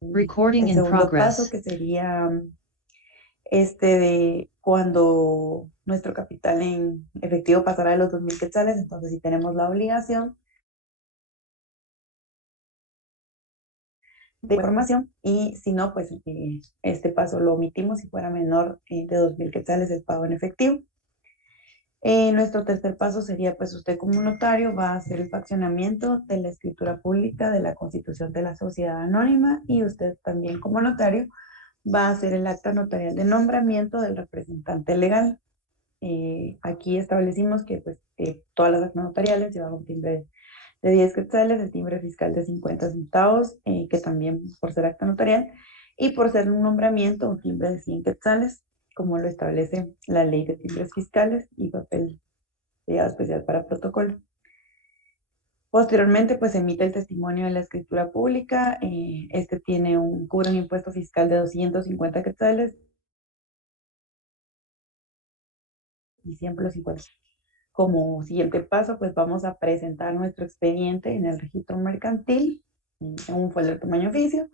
Recording el in segundo progress. paso, que sería de cuando nuestro capital en efectivo pasará de los 2.000 quetzales, entonces sí tenemos la obligación de información, y si no, pues este paso lo omitimos si fuera menor de 2.000 quetzales el pago en efectivo. Nuestro tercer paso sería, pues usted como notario va a hacer el faccionamiento de la escritura pública de la constitución de la sociedad anónima, y usted también como notario va a hacer el acta notarial de nombramiento del representante legal. Aquí establecimos que pues, todas las actas notariales llevan un timbre de 10 quetzales, el timbre fiscal de 50 centavos, que también por ser acta notarial, y por ser un nombramiento, un timbre de 100 quetzales, como lo establece la ley de timbres fiscales y papel especial para protocolo. Posteriormente, pues emite el testimonio de la escritura pública. Cubre un impuesto fiscal de 250 quetzales y siempre los 50. Como siguiente paso, pues vamos a presentar nuestro expediente en el registro mercantil, en un folder de tamaño oficio,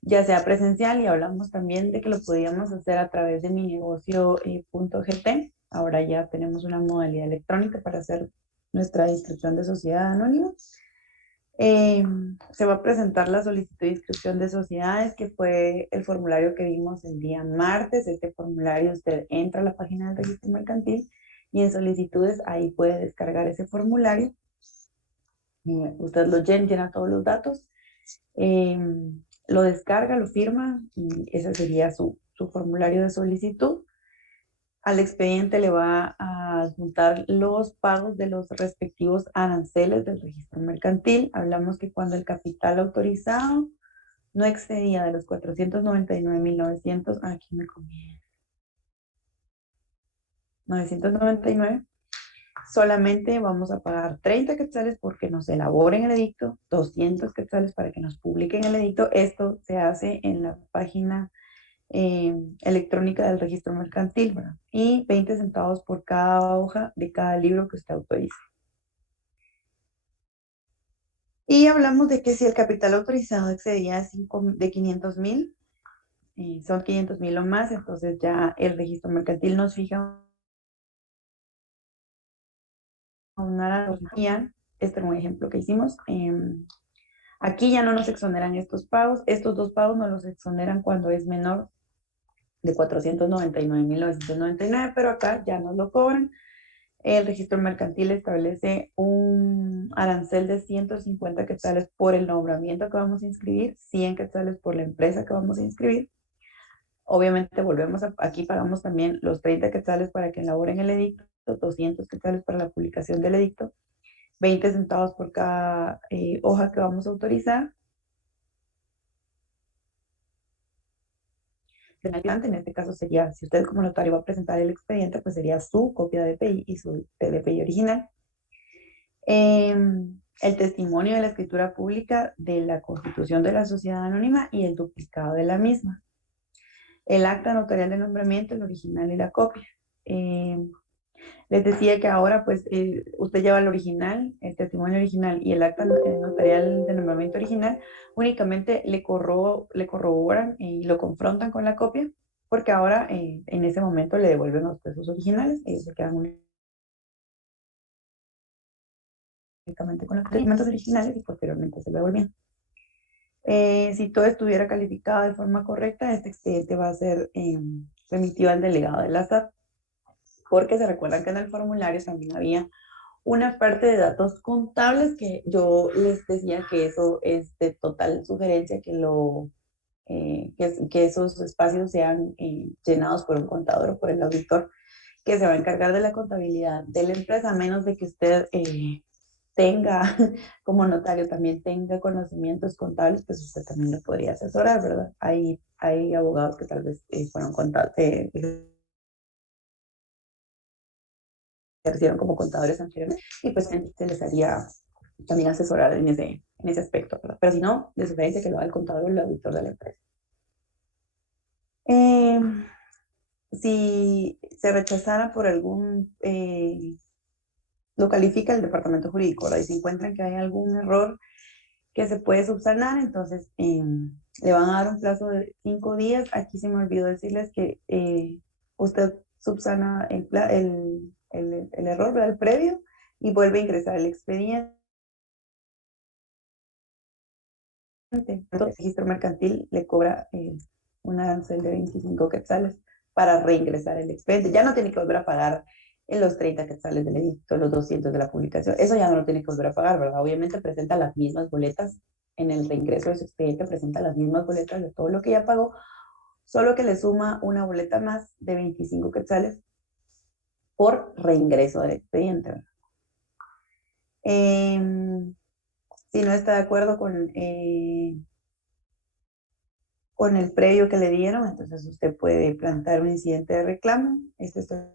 ya sea presencial, y hablamos también de que lo podíamos hacer a través de minegocio.gt. Ahora ya tenemos una modalidad electrónica para hacer nuestra inscripción de sociedad anónima. Se va a presentar la solicitud de inscripción de sociedades, que fue el formulario que vimos el día martes. Este formulario usted entra a la página del registro mercantil y en solicitudes ahí puede descargar ese formulario. Usted lo llena todos los datos, lo descarga, lo firma y ese sería su formulario de solicitud. Al expediente le va a adjuntar los pagos de los respectivos aranceles del registro mercantil. Hablamos que cuando el capital autorizado no excedía de los 499.900, aquí me conviene, 999, solamente vamos a pagar 30 quetzales porque nos elaboren el edicto, 200 quetzales para que nos publiquen el edicto. Esto se hace en la página electrónica del registro mercantil, ¿verdad? Y 20 centavos por cada hoja de cada libro que usted autorice. Y hablamos de que si el capital autorizado excedía de 500.000, son 500.000 o más, entonces ya el registro mercantil nos fija una arancelía. Este es un ejemplo que hicimos. Aquí ya no nos exoneran estos pagos. Estos dos pagos no los exoneran cuando es menor de 499.999, pero acá ya nos lo cobran. El registro mercantil establece un arancel de 150 quetzales por el nombramiento que vamos a inscribir, 100 quetzales por la empresa que vamos a inscribir. Obviamente aquí pagamos también los 30 quetzales para que elaboren el edicto, 200 quetzales para la publicación del edicto, 20 centavos por cada hoja que vamos a autorizar. En este caso sería, si usted como notario va a presentar el expediente, pues sería su copia de DPI y su DPI original. El testimonio de la escritura pública de la constitución de la sociedad anónima y el duplicado de la misma. El acta notarial de nombramiento, el original y la copia. Les decía que ahora pues usted lleva el original, el testimonio original y el acta notarial de nombramiento original, únicamente le corroboran y lo confrontan con la copia, porque ahora en ese momento le devuelven a usted sus originales, ellos se quedan únicamente con los documentos originales y posteriormente se lo devuelven. Si todo estuviera calificado de forma correcta, este expediente va a ser remitido al delegado de la SAT, porque se recuerdan que en el formulario también había una parte de datos contables que yo les decía que eso es de total sugerencia que esos espacios sean llenados por un contador o por el auditor que se va a encargar de la contabilidad de la empresa, a menos de que usted tenga, como notario, también tenga conocimientos contables, pues usted también lo podría asesorar, ¿verdad? Hay abogados que tal vez fueron contables, ejercieron como contadores anteriormente, y pues se les haría también asesorar en ese aspecto, ¿verdad? Pero si no, de sugerencia que lo haga el contador o el auditor de la empresa. Eh, si se rechazara por lo califica el departamento jurídico, ¿verdad? Y si encuentran que hay algún error que se puede subsanar, entonces le van a dar un plazo de 5 días. Aquí se me olvidó decirles que usted subsana el error, ¿verdad? El previo, y vuelve a ingresar el expediente. Entonces, el registro mercantil le cobra un arancel de 25 quetzales para reingresar el expediente. Ya no tiene que volver a pagar los 30 quetzales del edicto, los 200 de la publicación. Eso ya no lo tiene que volver a pagar, ¿verdad? Obviamente presenta las mismas boletas en el reingreso de su expediente, presenta las mismas boletas de todo lo que ya pagó, solo que le suma una boleta más de 25 quetzales por reingreso del expediente, ¿verdad? Si no está de acuerdo con el previo que le dieron, entonces usted puede plantear un incidente de reclamo. Esto está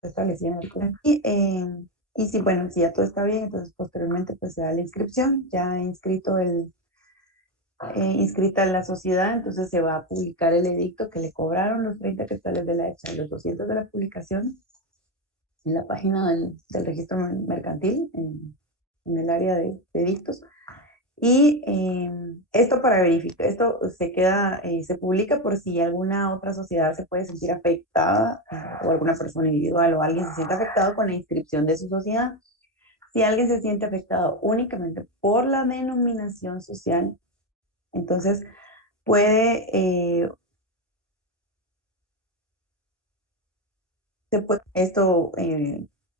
establecido en el documento. Y si, bueno, si ya todo está bien, entonces posteriormente pues se da la inscripción, ya inscrita la sociedad, entonces se va a publicar el edicto que le cobraron los 30 quetzales de la hecha y los 200 de la publicación en la página del registro mercantil, en el área de edictos. Y esto para verificar, esto se queda, se publica por si alguna otra sociedad se puede sentir afectada o alguna persona individual o alguien se siente afectado con la inscripción de su sociedad. Si alguien se siente afectado únicamente por la denominación social, entonces puede,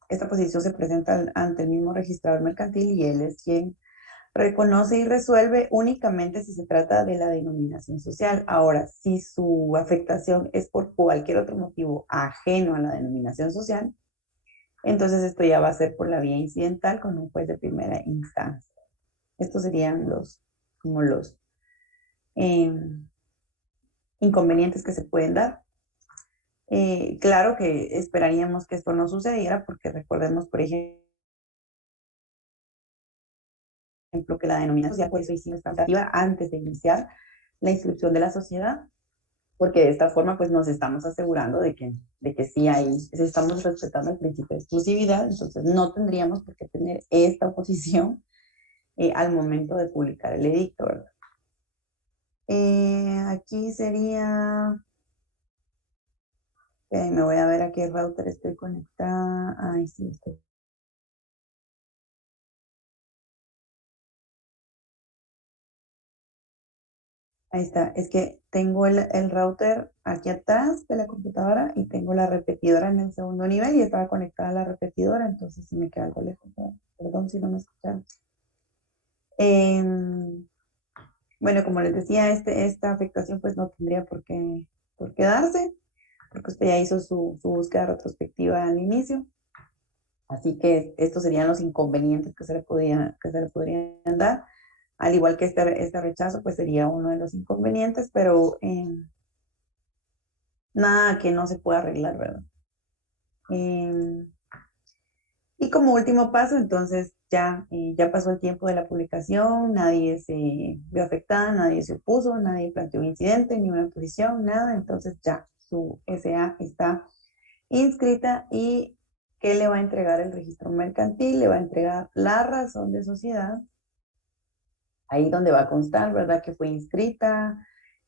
esta posición se presenta ante el mismo registrador mercantil y él es quien reconoce y resuelve únicamente si se trata de la denominación social. Ahora, si su afectación es por cualquier otro motivo ajeno a la denominación social, entonces esto ya va a ser por la vía incidental con un juez de primera instancia. Estos serían como los eh, inconvenientes que se pueden dar. Claro que esperaríamos que esto no sucediera porque recordemos, por ejemplo, que la denominación social puede ser expectativa antes de iniciar la inscripción de la sociedad, porque de esta forma pues nos estamos asegurando de que sí estamos respetando el principio de exclusividad, entonces no tendríamos por qué tener esta oposición al momento de publicar el edicto, ¿verdad? Aquí sería, me voy a ver a qué router estoy conectada, ay sí, estoy. Ahí está, es que tengo el router aquí atrás de la computadora y tengo la repetidora en el segundo nivel y estaba conectada a la repetidora, entonces sí me queda algo lejos. Perdón si no me escucharon. Bueno, como les decía, esta afectación pues no tendría por qué darse, porque usted ya hizo su búsqueda retrospectiva al inicio. Así que estos serían los inconvenientes que se le podrían dar. Al igual que este rechazo, pues sería uno de los inconvenientes, pero nada que no se pueda arreglar, ¿verdad? Eh, y como último paso, entonces ya pasó el tiempo de la publicación, nadie se vio afectada, nadie se opuso, nadie planteó un incidente, ni una oposición, nada, entonces ya su SA está inscrita y ¿qué le va a entregar el registro mercantil? Le va a entregar la razón de sociedad, ahí donde va a constar, ¿verdad? Que fue inscrita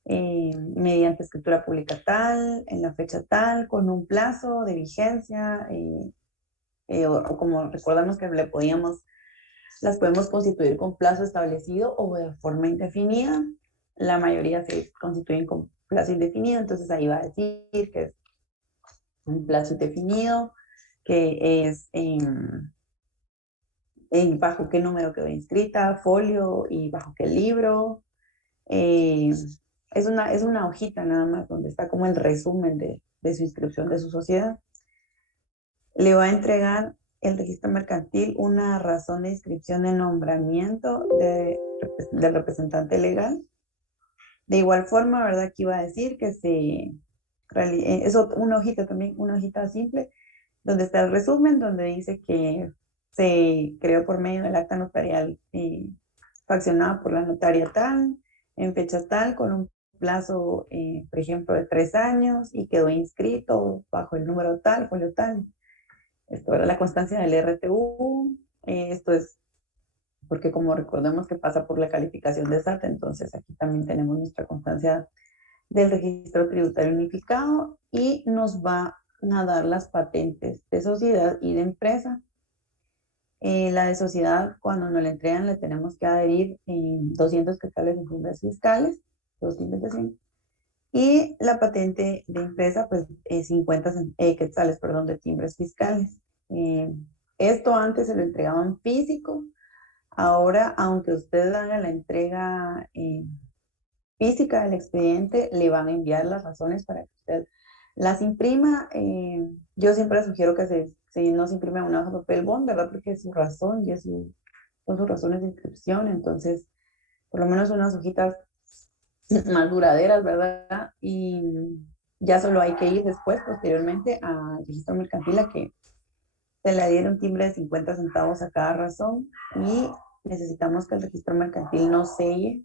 mediante escritura pública tal, en la fecha tal, con un plazo de vigencia, o como recordamos que las podemos constituir con plazo establecido o de forma indefinida. La mayoría se constituyen con plazo indefinido, entonces ahí va a decir que es un plazo indefinido, que es bajo qué número quedó inscrita, folio y bajo qué libro. Eh, es una hojita nada más donde está como el resumen de su inscripción de su sociedad. Le va a entregar el registro mercantil una razón de inscripción de nombramiento del representante legal. De igual forma, ¿verdad? Aquí va a decir que es una hojita también, una hojita simple, donde está el resumen, donde dice que se creó por medio del acta notarial faccionada por la notaria tal, en fecha tal, con un plazo, por ejemplo, de 3 años y quedó inscrito bajo el número tal, folio tal. Esto era la constancia del RTU. Esto es porque como recordemos que pasa por la calificación de SAT, entonces aquí también tenemos nuestra constancia del registro tributario unificado y nos va a dar las patentes de sociedad y de empresa. La de sociedad, cuando nos la entregan, le tenemos que adherir 200 quetzales en timbres fiscales, 2 timbres de 100. Y la patente de empresa, pues 50 quetzales, perdón, de timbres fiscales. Esto antes se lo entregaban físico. Ahora, aunque usted haga la entrega física del expediente, le van a enviar las razones para que usted las imprima. Yo siempre sugiero que no se imprime una hoja de papel bond, ¿verdad? Porque es su razón y son sus razones de inscripción. Entonces, por lo menos unas hojitas más duraderas, ¿verdad? Y ya solo hay que ir después, posteriormente, al registro mercantil a que se le adhiere un timbre de 50 centavos a cada razón y necesitamos que el registro mercantil nos selle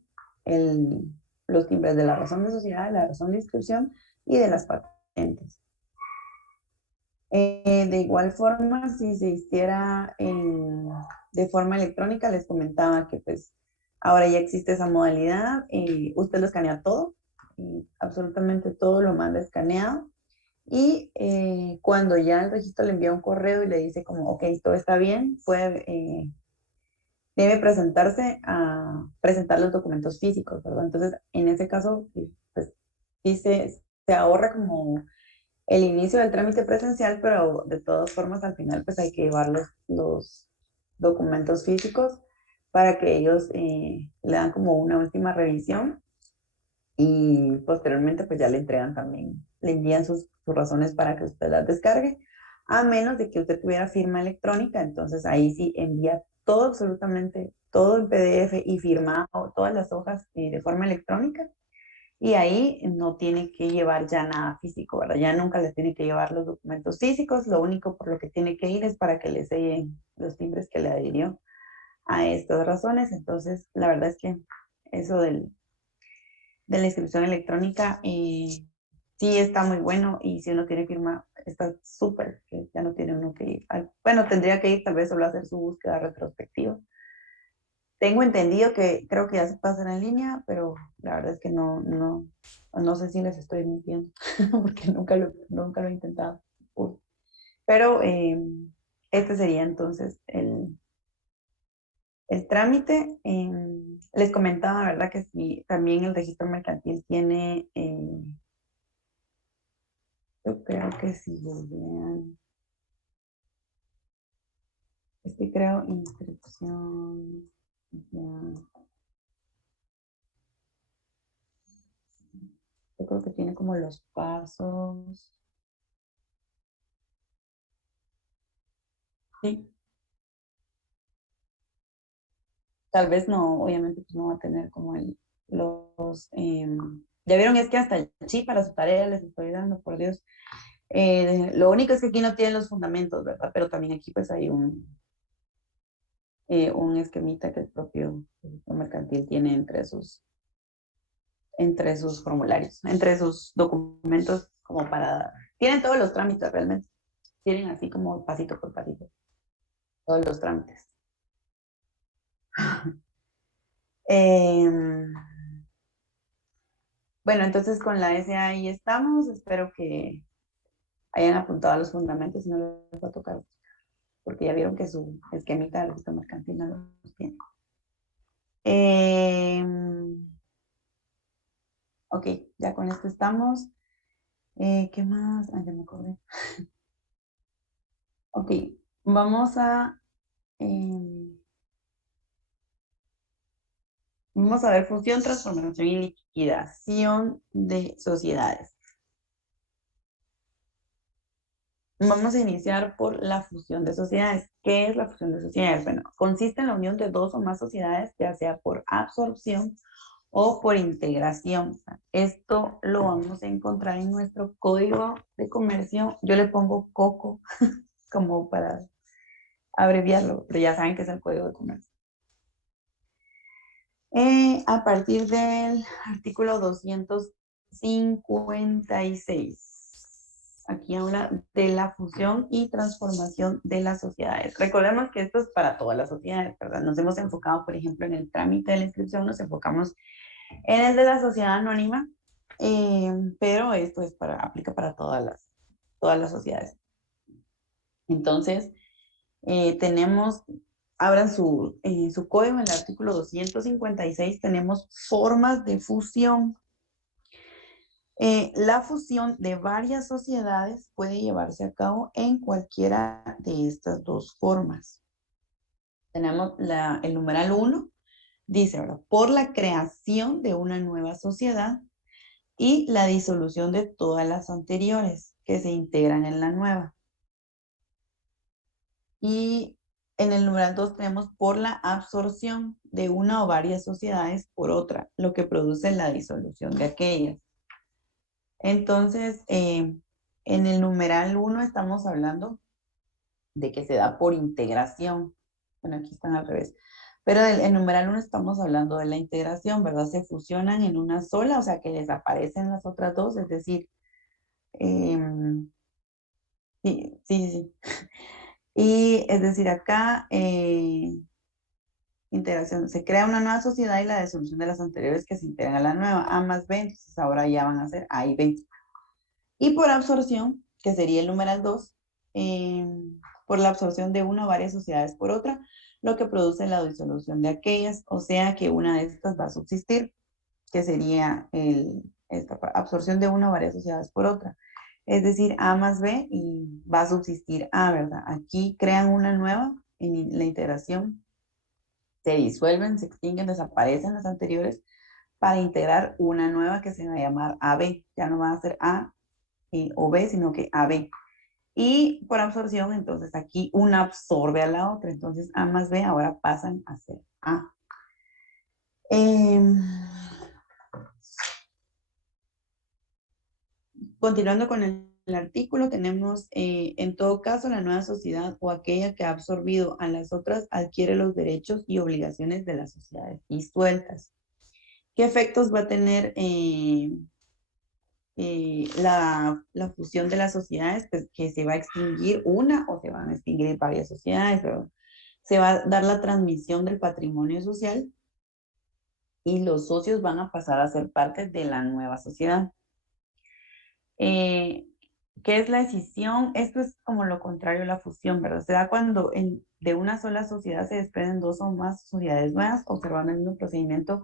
los timbres de la razón de sociedad, de la razón de inscripción y de las patentes. De igual forma, si se hiciera de forma electrónica, les comentaba que pues ahora ya existe esa modalidad, usted lo escanea todo, absolutamente todo lo manda escaneado y cuando ya el registro le envía un correo y le dice como, ok, todo está bien, debe presentarse a presentar los documentos físicos, ¿verdad? Entonces, en ese caso, pues sí se ahorra como el inicio del trámite presencial, pero de todas formas al final pues hay que llevar los documentos físicos para que ellos le dan como una última revisión y posteriormente pues ya le entregan también, le envían sus razones para que usted las descargue, a menos de que usted tuviera firma electrónica, entonces ahí sí envía todo, absolutamente todo en PDF y firmado, todas las hojas de forma electrónica y ahí no tiene que llevar ya nada físico, ¿verdad? Ya nunca le tiene que llevar los documentos físicos, lo único por lo que tiene que ir es para que le sellen los timbres que le adhirió a estas razones. Entonces, la verdad es que eso de la inscripción electrónica sí está muy bueno y si uno tiene firma está súper, que ya no tiene uno que ir. Bueno, tendría que ir tal vez solo a hacer su búsqueda retrospectiva. Tengo entendido que creo que ya se pasan en línea, pero la verdad es que no sé si les estoy mintiendo, porque nunca lo he intentado. Uy. Pero este sería entonces el trámite. Les comentaba, ¿verdad? Que sí, también el registro mercantil tiene, yo creo que si vean, es que creo inscripción, ya, yo creo que tiene como los pasos. Sí, tal vez no, obviamente pues no va a tener como ya vieron, es que hasta el chip para su tarea les estoy dando, por Dios. Lo único es que aquí no tienen los fundamentos, ¿verdad? Pero también aquí pues hay un esquemita que el propio mercantil tiene entre sus formularios, entre sus documentos, como tienen todos los trámites realmente, tienen así como pasito por pasito, todos los trámites. Eh, bueno, entonces con la SA ahí estamos, espero que hayan apuntado a los fundamentos y no les va a tocar, porque ya vieron que su esquemita del registro mercantil no los tiene. Ok, ya con esto estamos. ¿Qué más? Ah, ya me acordé. Ok, vamos a, eh, vamos a ver fusión, transformación y liquidación de sociedades. Vamos a iniciar por la fusión de sociedades. ¿Qué es la fusión de sociedades? Bueno, consiste en la unión de dos o más sociedades, ya sea por absorción o por integración. Esto lo vamos a encontrar en nuestro código de comercio. Yo le pongo COCO como para abreviarlo, pero ya saben que es el código de comercio. A partir del artículo 256. aquí habla de la fusión y transformación de las sociedades. Recordemos que esto es para todas las sociedades, ¿verdad? Nos hemos enfocado, por ejemplo, en el trámite de la inscripción, nos enfocamos en el de la sociedad anónima, pero esto es aplica para todas las sociedades. Entonces, tenemos, abran su código en el artículo 256, tenemos formas de fusión. La fusión de varias sociedades puede llevarse a cabo en cualquiera de estas dos formas. Tenemos el numeral 1, dice, ¿verdad? Por la creación de una nueva sociedad y la disolución de todas las anteriores que se integran en la nueva. Y en el numeral 2 tenemos por la absorción de una o varias sociedades por otra, lo que produce la disolución de aquellas. Entonces, en el numeral 1 estamos hablando de que se da por integración. Bueno, aquí están al revés. Pero en numeral 1 estamos hablando de la integración, ¿verdad? Se fusionan en una sola, o sea que desaparecen las otras dos, es decir, sí. Y es decir, acá, integración, se crea una nueva sociedad y la disolución de las anteriores que se integran a la nueva, A más B, entonces ahora ya van a ser A y B. Y por absorción, que sería el numeral 2, por la absorción de una o varias sociedades por otra, lo que produce la disolución de aquellas, o sea que una de estas va a subsistir, que sería esta absorción de una o varias sociedades por otra. Es decir, A más B y va a subsistir A, ¿verdad? Aquí crean una nueva en la integración, se disuelven, se extinguen, desaparecen las anteriores para integrar una nueva que se va a llamar AB. Ya no va a ser A o B, sino que AB. Y por absorción, entonces aquí una absorbe a la otra. Entonces A más B ahora pasan a ser A. Continuando con el artículo, tenemos, en todo caso, la nueva sociedad o aquella que ha absorbido a las otras adquiere los derechos y obligaciones de las sociedades disueltas. ¿Qué efectos va a tener la fusión de las sociedades? Pues que se va a extinguir una o se van a extinguir varias sociedades, pero se va a dar la transmisión del patrimonio social y los socios van a pasar a ser parte de la nueva sociedad. ¿Qué es la escisión? Esto es como lo contrario a la fusión, ¿verdad? Se da cuando de una sola sociedad se desprenden dos o más sociedades nuevas, observando el mismo procedimiento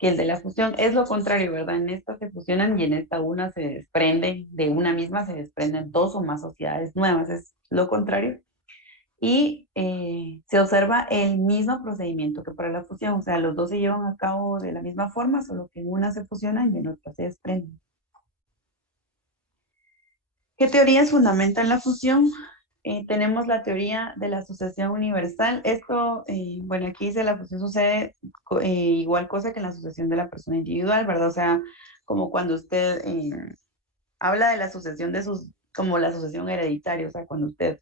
que el de la fusión. Es lo contrario, ¿verdad? En esta se fusionan y en esta una se desprende, de una misma se desprenden dos o más sociedades nuevas. Es lo contrario. Y se observa el mismo procedimiento que para la fusión, o sea, los dos se llevan a cabo de la misma forma, solo que en una se fusionan y en otra se desprenden. ¿Qué teorías fundamentan la fusión? Tenemos la teoría de la asociación universal. Esto, bueno, aquí dice la fusión sucede igual cosa que en la asociación de la persona individual, ¿verdad? O sea, como cuando usted habla de la asociación como la asociación hereditaria, o sea, cuando usted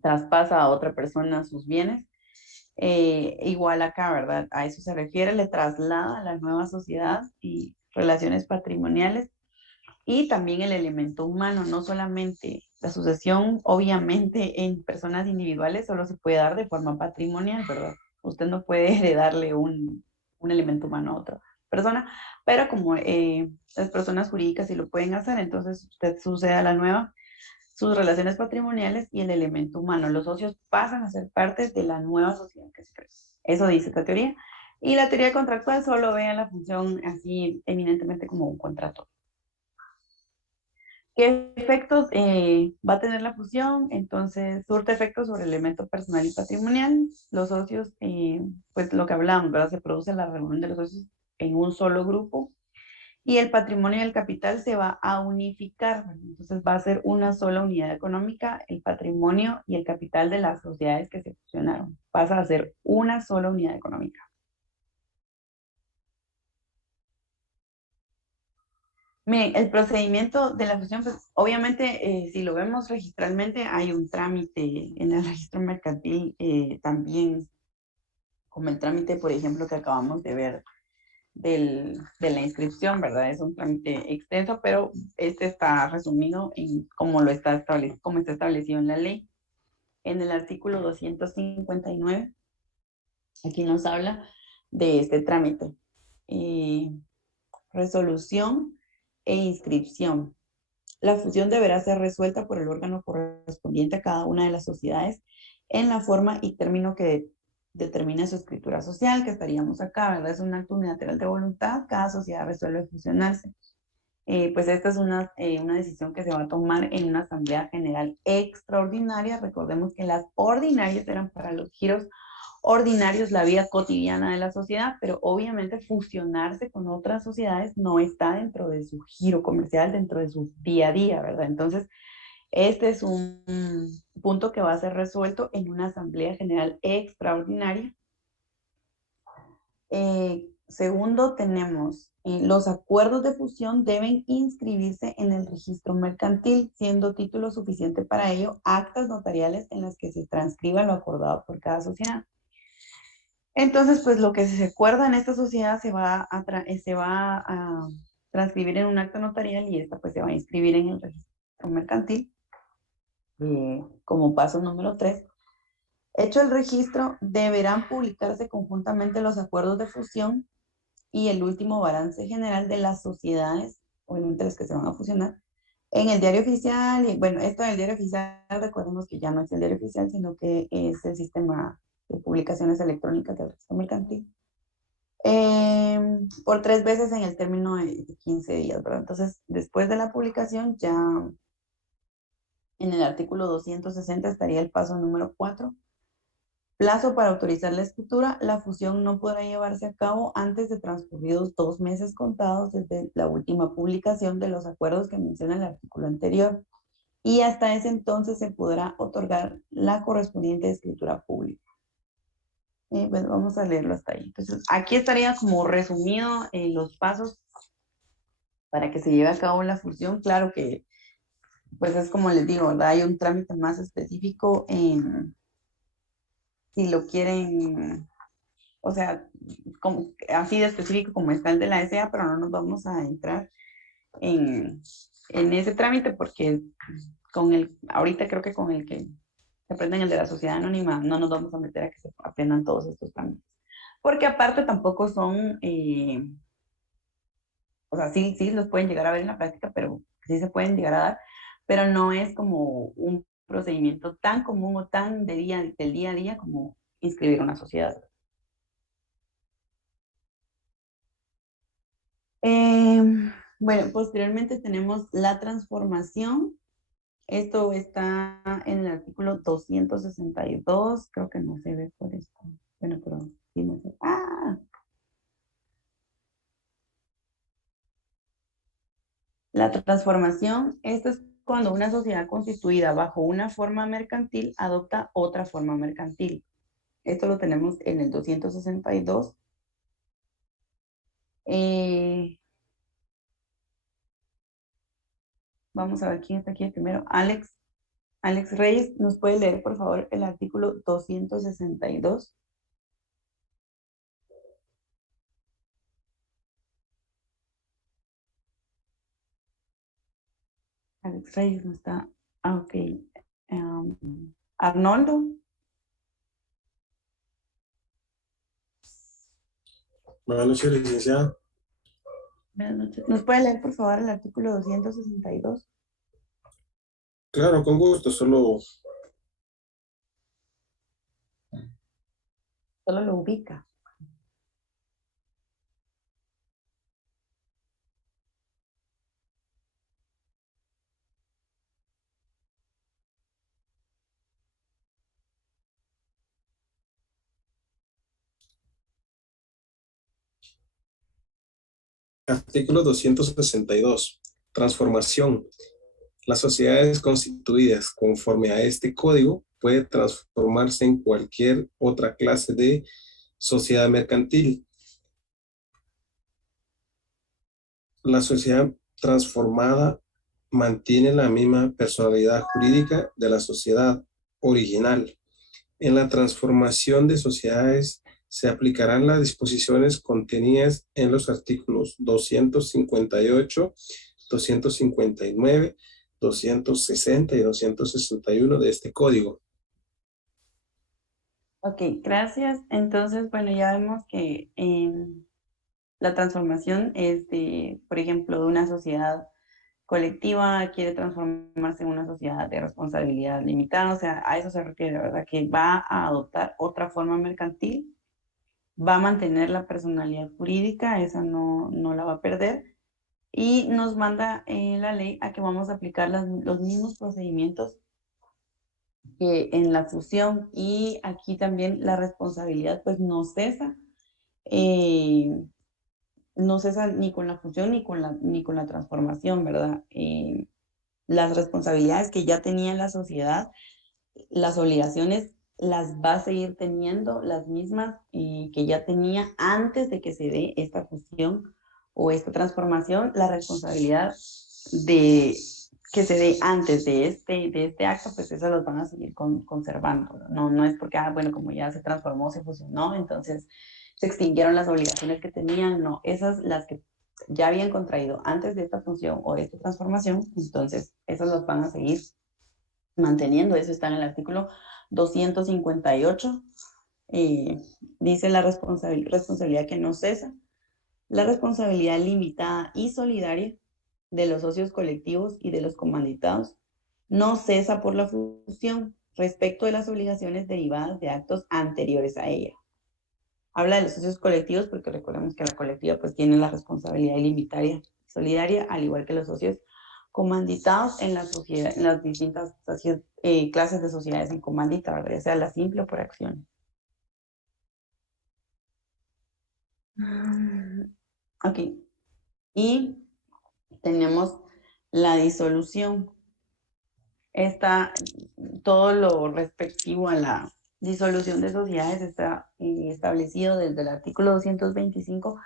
traspasa a otra persona sus bienes, igual acá, ¿verdad? A eso se refiere, le traslada a la nueva sociedad y relaciones patrimoniales. Y también el elemento humano, no solamente la sucesión, obviamente en personas individuales solo se puede dar de forma patrimonial, ¿verdad? Usted no puede heredarle un elemento humano a otra persona, pero como las personas jurídicas sí lo pueden hacer, entonces usted sucede a la nueva sus relaciones patrimoniales y el elemento humano. Los socios pasan a ser parte de la nueva sociedad que se crea. Eso dice esta teoría. Y la teoría contractual solo ve a la función así eminentemente como un contrato. ¿Qué efectos va a tener la fusión? Entonces, surte efectos sobre el elemento personal y patrimonial. Los socios, pues lo que hablamos, ¿verdad? Se produce la reunión de los socios en un solo grupo y el patrimonio y el capital se va a unificar. Entonces, va a ser una sola unidad económica, el patrimonio y el capital de las sociedades que se fusionaron. Pasa a ser una sola unidad económica. Miren, el procedimiento de la fusión, pues obviamente si lo vemos registralmente hay un trámite en el registro mercantil también, como el trámite, por ejemplo, que acabamos de ver de la inscripción, ¿verdad? Es un trámite extenso, pero este está resumido en cómo lo está establecido, cómo está establecido en la ley. En el artículo 259, aquí nos habla de este trámite. Resolución e inscripción. La fusión deberá ser resuelta por el órgano correspondiente a cada una de las sociedades en la forma y término que determine su escritura social, que estaríamos acá, ¿verdad? Es un acto unilateral de voluntad, cada sociedad resuelve fusionarse. Pues esta es una decisión que se va a tomar en una asamblea general extraordinaria. Recordemos que las ordinarias eran para los giros ordinarios, la vida cotidiana de la sociedad, pero obviamente fusionarse con otras sociedades no está dentro de su giro comercial, dentro de su día a día, ¿verdad? Entonces, este es un punto que va a ser resuelto en una asamblea general extraordinaria. Segundo, tenemos los acuerdos de fusión deben inscribirse en el registro mercantil, siendo título suficiente para ello actas notariales en las que se transcriba lo acordado por cada sociedad. Entonces, pues lo que se acuerda en esta sociedad se va a transcribir en un acta notarial y esta pues se va a inscribir en el registro mercantil como paso número 3. Hecho el registro, deberán publicarse conjuntamente los acuerdos de fusión y el último balance general de las sociedades, obviamente las que se van a fusionar, en el diario oficial. Y bueno, esto del diario oficial, recordemos que ya no es el diario oficial, sino que es el sistema de publicaciones electrónicas del registro mercantil. Por 3 veces en el término de 15 días, ¿verdad? Entonces, después de la publicación, ya en el artículo 260 estaría el paso número 4. Plazo para autorizar la escritura. La fusión no podrá llevarse a cabo antes de transcurridos 2 meses contados desde la última publicación de los acuerdos que menciona el artículo anterior. Y hasta ese entonces se podrá otorgar la correspondiente escritura pública. Pues vamos a leerlo hasta ahí. Entonces, aquí estaría como resumido los pasos para que se lleve a cabo la fusión. Claro que, pues es como les digo, ¿verdad? Hay un trámite más específico en si lo quieren, o sea, como, así de específico como está el de la SA, pero no nos vamos a entrar en ese trámite porque ahorita creo que con el que se aprenden el de la sociedad anónima, no nos vamos a meter a que se aprendan todos estos trámites. Porque aparte tampoco son, o sea, sí los pueden llegar a ver en la práctica, pero sí se pueden llegar a dar, pero no es como un procedimiento tan común o tan del día a día como inscribir una sociedad. Bueno, posteriormente tenemos la transformación. Esto está en el artículo 262, creo que no se ve por esto. Bueno, pero sí no sé. La transformación, esto es cuando una sociedad constituida bajo una forma mercantil adopta otra forma mercantil. Esto lo tenemos en el 262. Vamos a ver quién está aquí primero. Alex Reyes, ¿nos puede leer, por favor, el artículo 262? Alex Reyes no está. Ok. Arnoldo. Buenas noches, licenciada. Buenas noches. ¿Nos puede leer, por favor, el artículo 262? Claro, con gusto, Solo lo ubica. artículo 262. Transformación. Las sociedades constituidas conforme a este código pueden transformarse en cualquier otra clase de sociedad mercantil. La sociedad transformada mantiene la misma personalidad jurídica de la sociedad original. En la transformación de sociedades Se aplicarán las disposiciones contenidas en los artículos 258, 259, 260 y 261 de este código. Ok, gracias. Entonces, bueno, ya vemos que la transformación es de, por ejemplo, de una sociedad colectiva, quiere transformarse en una sociedad de responsabilidad limitada, o sea, a eso se refiere, ¿verdad? Que va a adoptar otra forma mercantil, va a mantener la personalidad jurídica, esa no la va a perder, y nos manda la ley a que vamos a aplicar los mismos procedimientos que en la fusión, y aquí también la responsabilidad pues eh, no cesa ni con la fusión ni con la transformación, ¿verdad? Las responsabilidades que ya tenía la sociedad, las obligaciones las va a seguir teniendo las mismas que ya tenía antes de que se dé esta fusión o esta transformación. La responsabilidad de que se dé antes de este acto, pues esas las van a seguir conservando. No es porque, bueno, como ya se transformó, se fusionó, entonces se extinguieron las obligaciones que tenían. No, esas las que ya habían contraído antes de esta función o de esta transformación, entonces esas las van a seguir manteniendo. Eso está en el artículo 258. Dice la responsabilidad que no cesa, la responsabilidad limitada y solidaria de los socios colectivos y de los comanditados no cesa por la fusión respecto de las obligaciones derivadas de actos anteriores a ella. Habla de los socios colectivos porque recordemos que la colectiva pues tiene la responsabilidad ilimitada solidaria, al igual que los socios comanditados en la sociedad, en las distintas clases de sociedades en comandita, ¿verdad? Ya sea la simple o por acción. Ok. Y tenemos la disolución. Está todo lo respectivo a la disolución de sociedades está establecido desde el artículo 225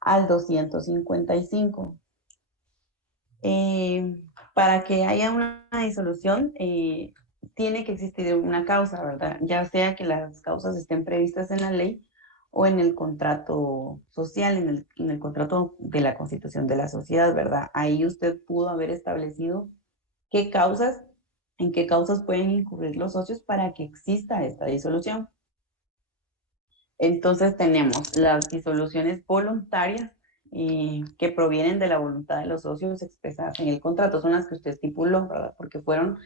al 255. Para que haya una disolución, tiene que existir una causa, ¿verdad? Ya sea que las causas estén previstas en la ley o en el contrato social, en el contrato de la constitución de la sociedad, ¿verdad? Ahí usted pudo haber establecido qué causas, en qué causas pueden incurrir los socios para que exista esta disolución. Entonces tenemos las disoluciones voluntarias que provienen de la voluntad de los socios expresadas en el contrato, son las que usted estipuló, ¿verdad? Porque fueron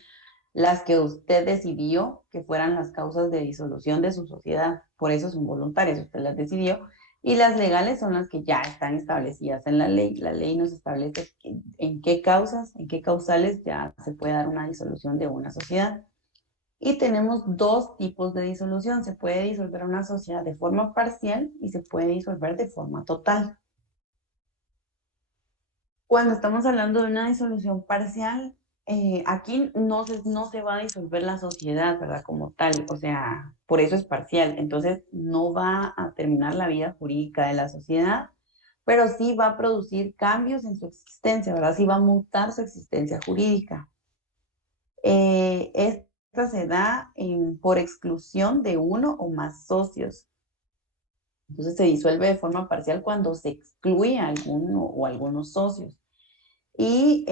las que usted decidió que fueran las causas de disolución de su sociedad, por eso son voluntarias, usted las decidió, y las legales son las que ya están establecidas en la ley. La ley nos establece en qué causas, en qué causales ya se puede dar una disolución de una sociedad. Y tenemos dos tipos de disolución. Se puede disolver una sociedad de forma parcial y se puede disolver de forma total. Cuando estamos hablando de una disolución parcial, aquí no se va a disolver la sociedad, ¿verdad? Como tal, o sea, por eso es parcial. Entonces, no va a terminar la vida jurídica de la sociedad, pero sí va a producir cambios en su existencia, ¿verdad? Sí va a mutar su existencia jurídica. Esta se da por exclusión de uno o más socios. Entonces se disuelve de forma parcial cuando se excluye a alguno o algunos socios. Y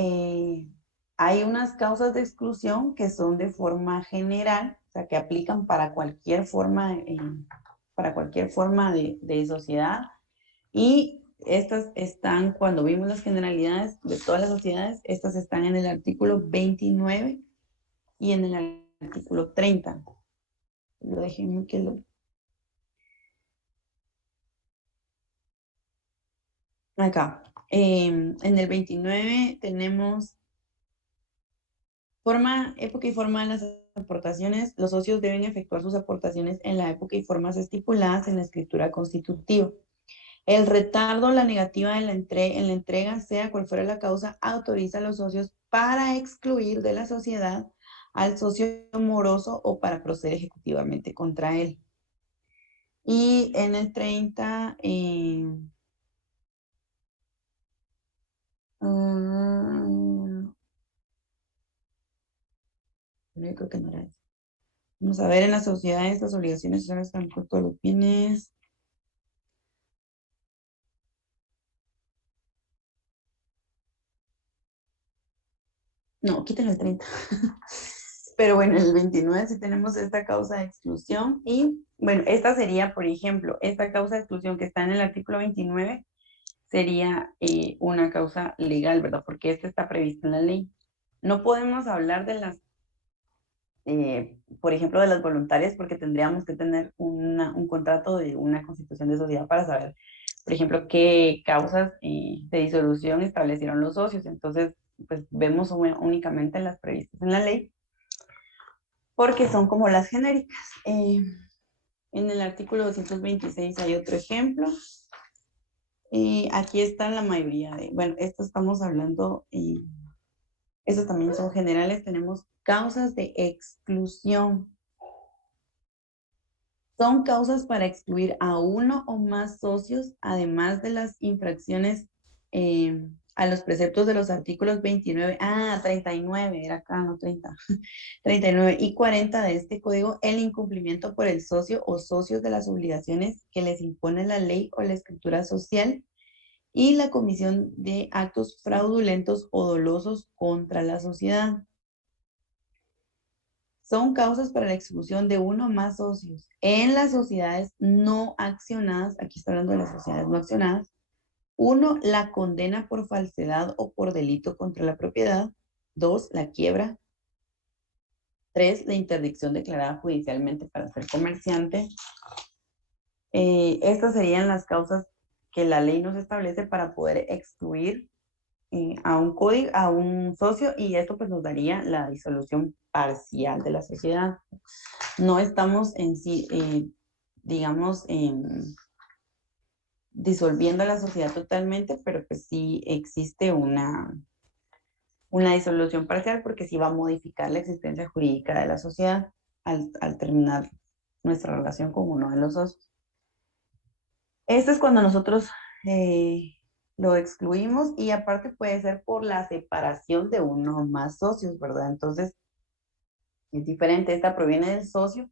hay unas causas de exclusión que son de forma general, o sea, que aplican para cualquier forma de sociedad. Y estas están, cuando vimos las generalidades de todas las sociedades, estas están en el artículo 29 y en el artículo 30. Déjenme que lo... Acá. En el 29 tenemos forma, época y forma de las aportaciones. Los socios deben efectuar sus aportaciones en la época y formas estipuladas en la escritura constitutiva. El retardo o la negativa en la entrega, sea cual fuera la causa, autoriza a los socios para excluir de la sociedad al socio moroso o para proceder ejecutivamente contra él. Y en el 30, creo que no era eso. Vamos a ver, en las sociedades las obligaciones sociales están por todos los bienes. No, quiten el 30. Pero bueno, en el 29 sí tenemos esta causa de exclusión y bueno, esta sería, por ejemplo, esta causa de exclusión que está en el artículo 29 sería una causa legal, ¿verdad? Porque esta está prevista en la ley. No podemos hablar de las, por ejemplo, de las voluntarias porque tendríamos que tener un contrato de una constitución de sociedad para saber, por ejemplo, qué causas de disolución establecieron los socios. Entonces, pues vemos únicamente las previstas en la ley porque son como las genéricas. En el artículo 226 hay otro ejemplo. Aquí están la mayoría de, bueno, esto estamos hablando, estos también son generales, tenemos causas de exclusión. Son causas para excluir a uno o más socios, además de las infracciones a los preceptos de los artículos 29, 39, era acá, no 30, 39 y 40 de este código, el incumplimiento por el socio o socios de las obligaciones que les impone la ley o la escritura social y la comisión de actos fraudulentos o dolosos contra la sociedad. Son causas para la exclusión de uno o más socios. En las sociedades no accionadas, aquí está hablando de las sociedades no accionadas, uno, la condena por falsedad o por delito contra la propiedad. Dos, la quiebra. Tres, la interdicción declarada judicialmente para ser comerciante. Estas serían las causas que la ley nos establece para poder excluir a un código, a un socio, y esto pues nos daría la disolución parcial de la sociedad. No estamos en sí, digamos, disolviendo la sociedad totalmente, pero pues sí existe una disolución parcial porque sí va a modificar la existencia jurídica de la sociedad al terminar nuestra relación con uno de los socios. Esto es cuando nosotros lo excluimos y aparte puede ser por la separación de uno o más socios, ¿verdad? Entonces es diferente, esta proviene del socio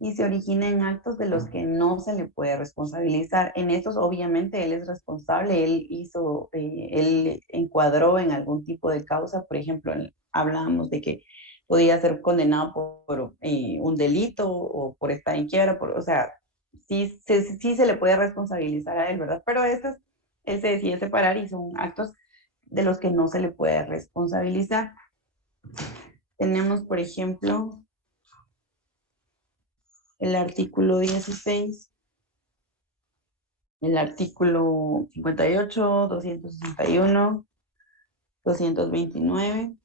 y se origina en actos de los que no se le puede responsabilizar. En estos, obviamente, él es responsable, él encuadró en algún tipo de causa, por ejemplo, hablábamos de que podía ser condenado por un delito o por estar en quiebra, o sea, sí se le puede responsabilizar a él, ¿verdad? Pero él se decide separar y son actos de los que no se le puede responsabilizar. Tenemos, por ejemplo, el artículo 16, el artículo 58, 261, 229.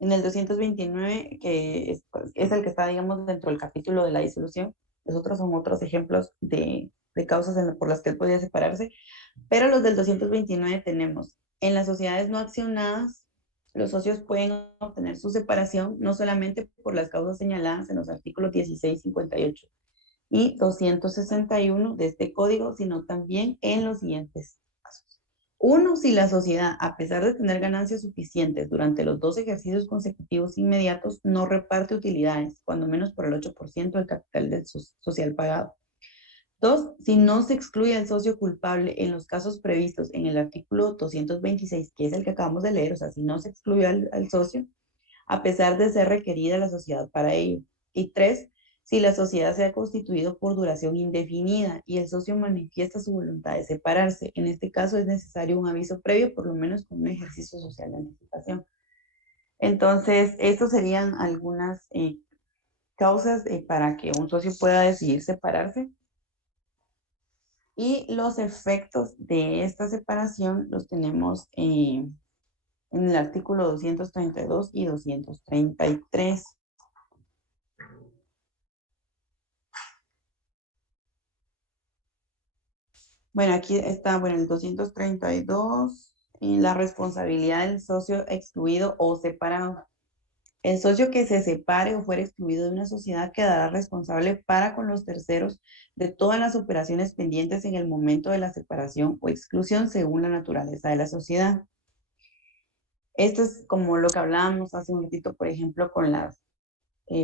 En el 229, que es el que está, digamos, dentro del capítulo de la disolución, los otros son otros ejemplos de causas por las que él podía separarse, pero los del 229 tenemos, en las sociedades no accionadas, los socios pueden obtener su separación no solamente por las causas señaladas en los artículos 16, 58 y 261 de este código, sino también en los siguientes casos. Uno, si la sociedad, a pesar de tener ganancias suficientes durante los 2 ejercicios consecutivos inmediatos, no reparte utilidades, cuando menos por el 8% del capital del social pagado. Dos, si no se excluye al socio culpable en los casos previstos en el artículo 226, que es el que acabamos de leer, o sea, si no se excluye al socio, a pesar de ser requerida la sociedad para ello. Y tres, si la sociedad se ha constituido por duración indefinida y el socio manifiesta su voluntad de separarse. En este caso es necesario un aviso previo, por lo menos con un ejercicio social de anticipación. Entonces, estos serían algunas causas para que un socio pueda decidir separarse. Y los efectos de esta separación los tenemos en el artículo 232 y 233. Bueno, aquí está, bueno, el 232, la responsabilidad del socio excluido o separado. El socio que se separe o fuera excluido de una sociedad quedará responsable para con los terceros de todas las operaciones pendientes en el momento de la separación o exclusión según la naturaleza de la sociedad. Esto es como lo que hablábamos hace un ratito, por ejemplo, con las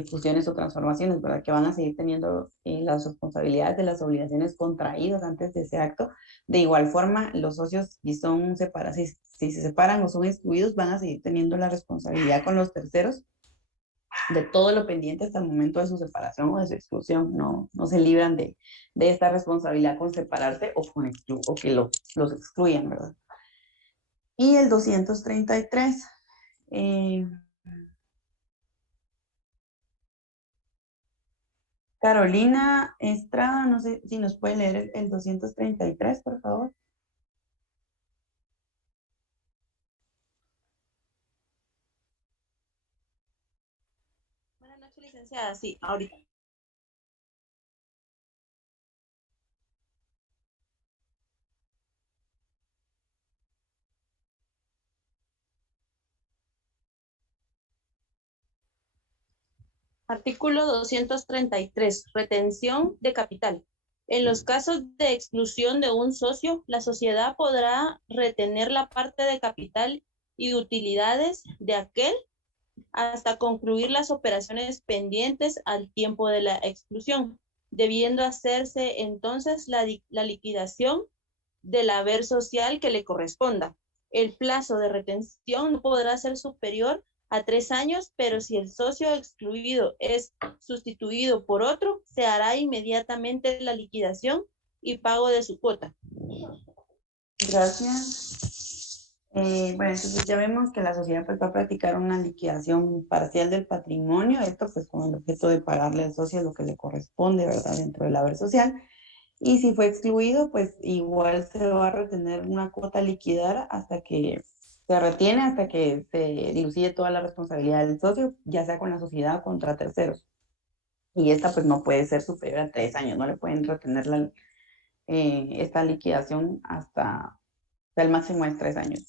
fusiones o transformaciones, ¿verdad? Que van a seguir teniendo las responsabilidades de las obligaciones contraídas antes de ese acto. De igual forma, los socios, si si se separan o son excluidos, van a seguir teniendo la responsabilidad con los terceros de todo lo pendiente hasta el momento de su separación o de su exclusión. No se libran de esta responsabilidad con separarse o que los excluyan, ¿verdad? Y el 233. Carolina Estrada, no sé si nos puede leer el 233, por favor. Buenas noches, licenciada. Sí, ahorita. Artículo 233. Retención de capital. En los casos de exclusión de un socio, la sociedad podrá retener la parte de capital y utilidades de aquel hasta concluir las operaciones pendientes al tiempo de la exclusión, debiendo hacerse entonces la liquidación del haber social que le corresponda. El plazo de retención no podrá ser superior a 3 años, pero si el socio excluido es sustituido por otro, se hará inmediatamente la liquidación y pago de su cuota. Gracias. Bueno, entonces ya vemos que la sociedad pues va a practicar una liquidación parcial del patrimonio, esto pues con el objeto de pagarle al socio lo que le corresponde, ¿verdad? Dentro del haber social. Y si fue excluido, pues igual se va a retener una cuota a liquidar hasta que se retiene, hasta que se dilucide toda la responsabilidad del socio, ya sea con la sociedad o contra terceros. Y esta pues no puede ser superior a 3 años, no le pueden retener esta liquidación hasta el máximo es 3 años.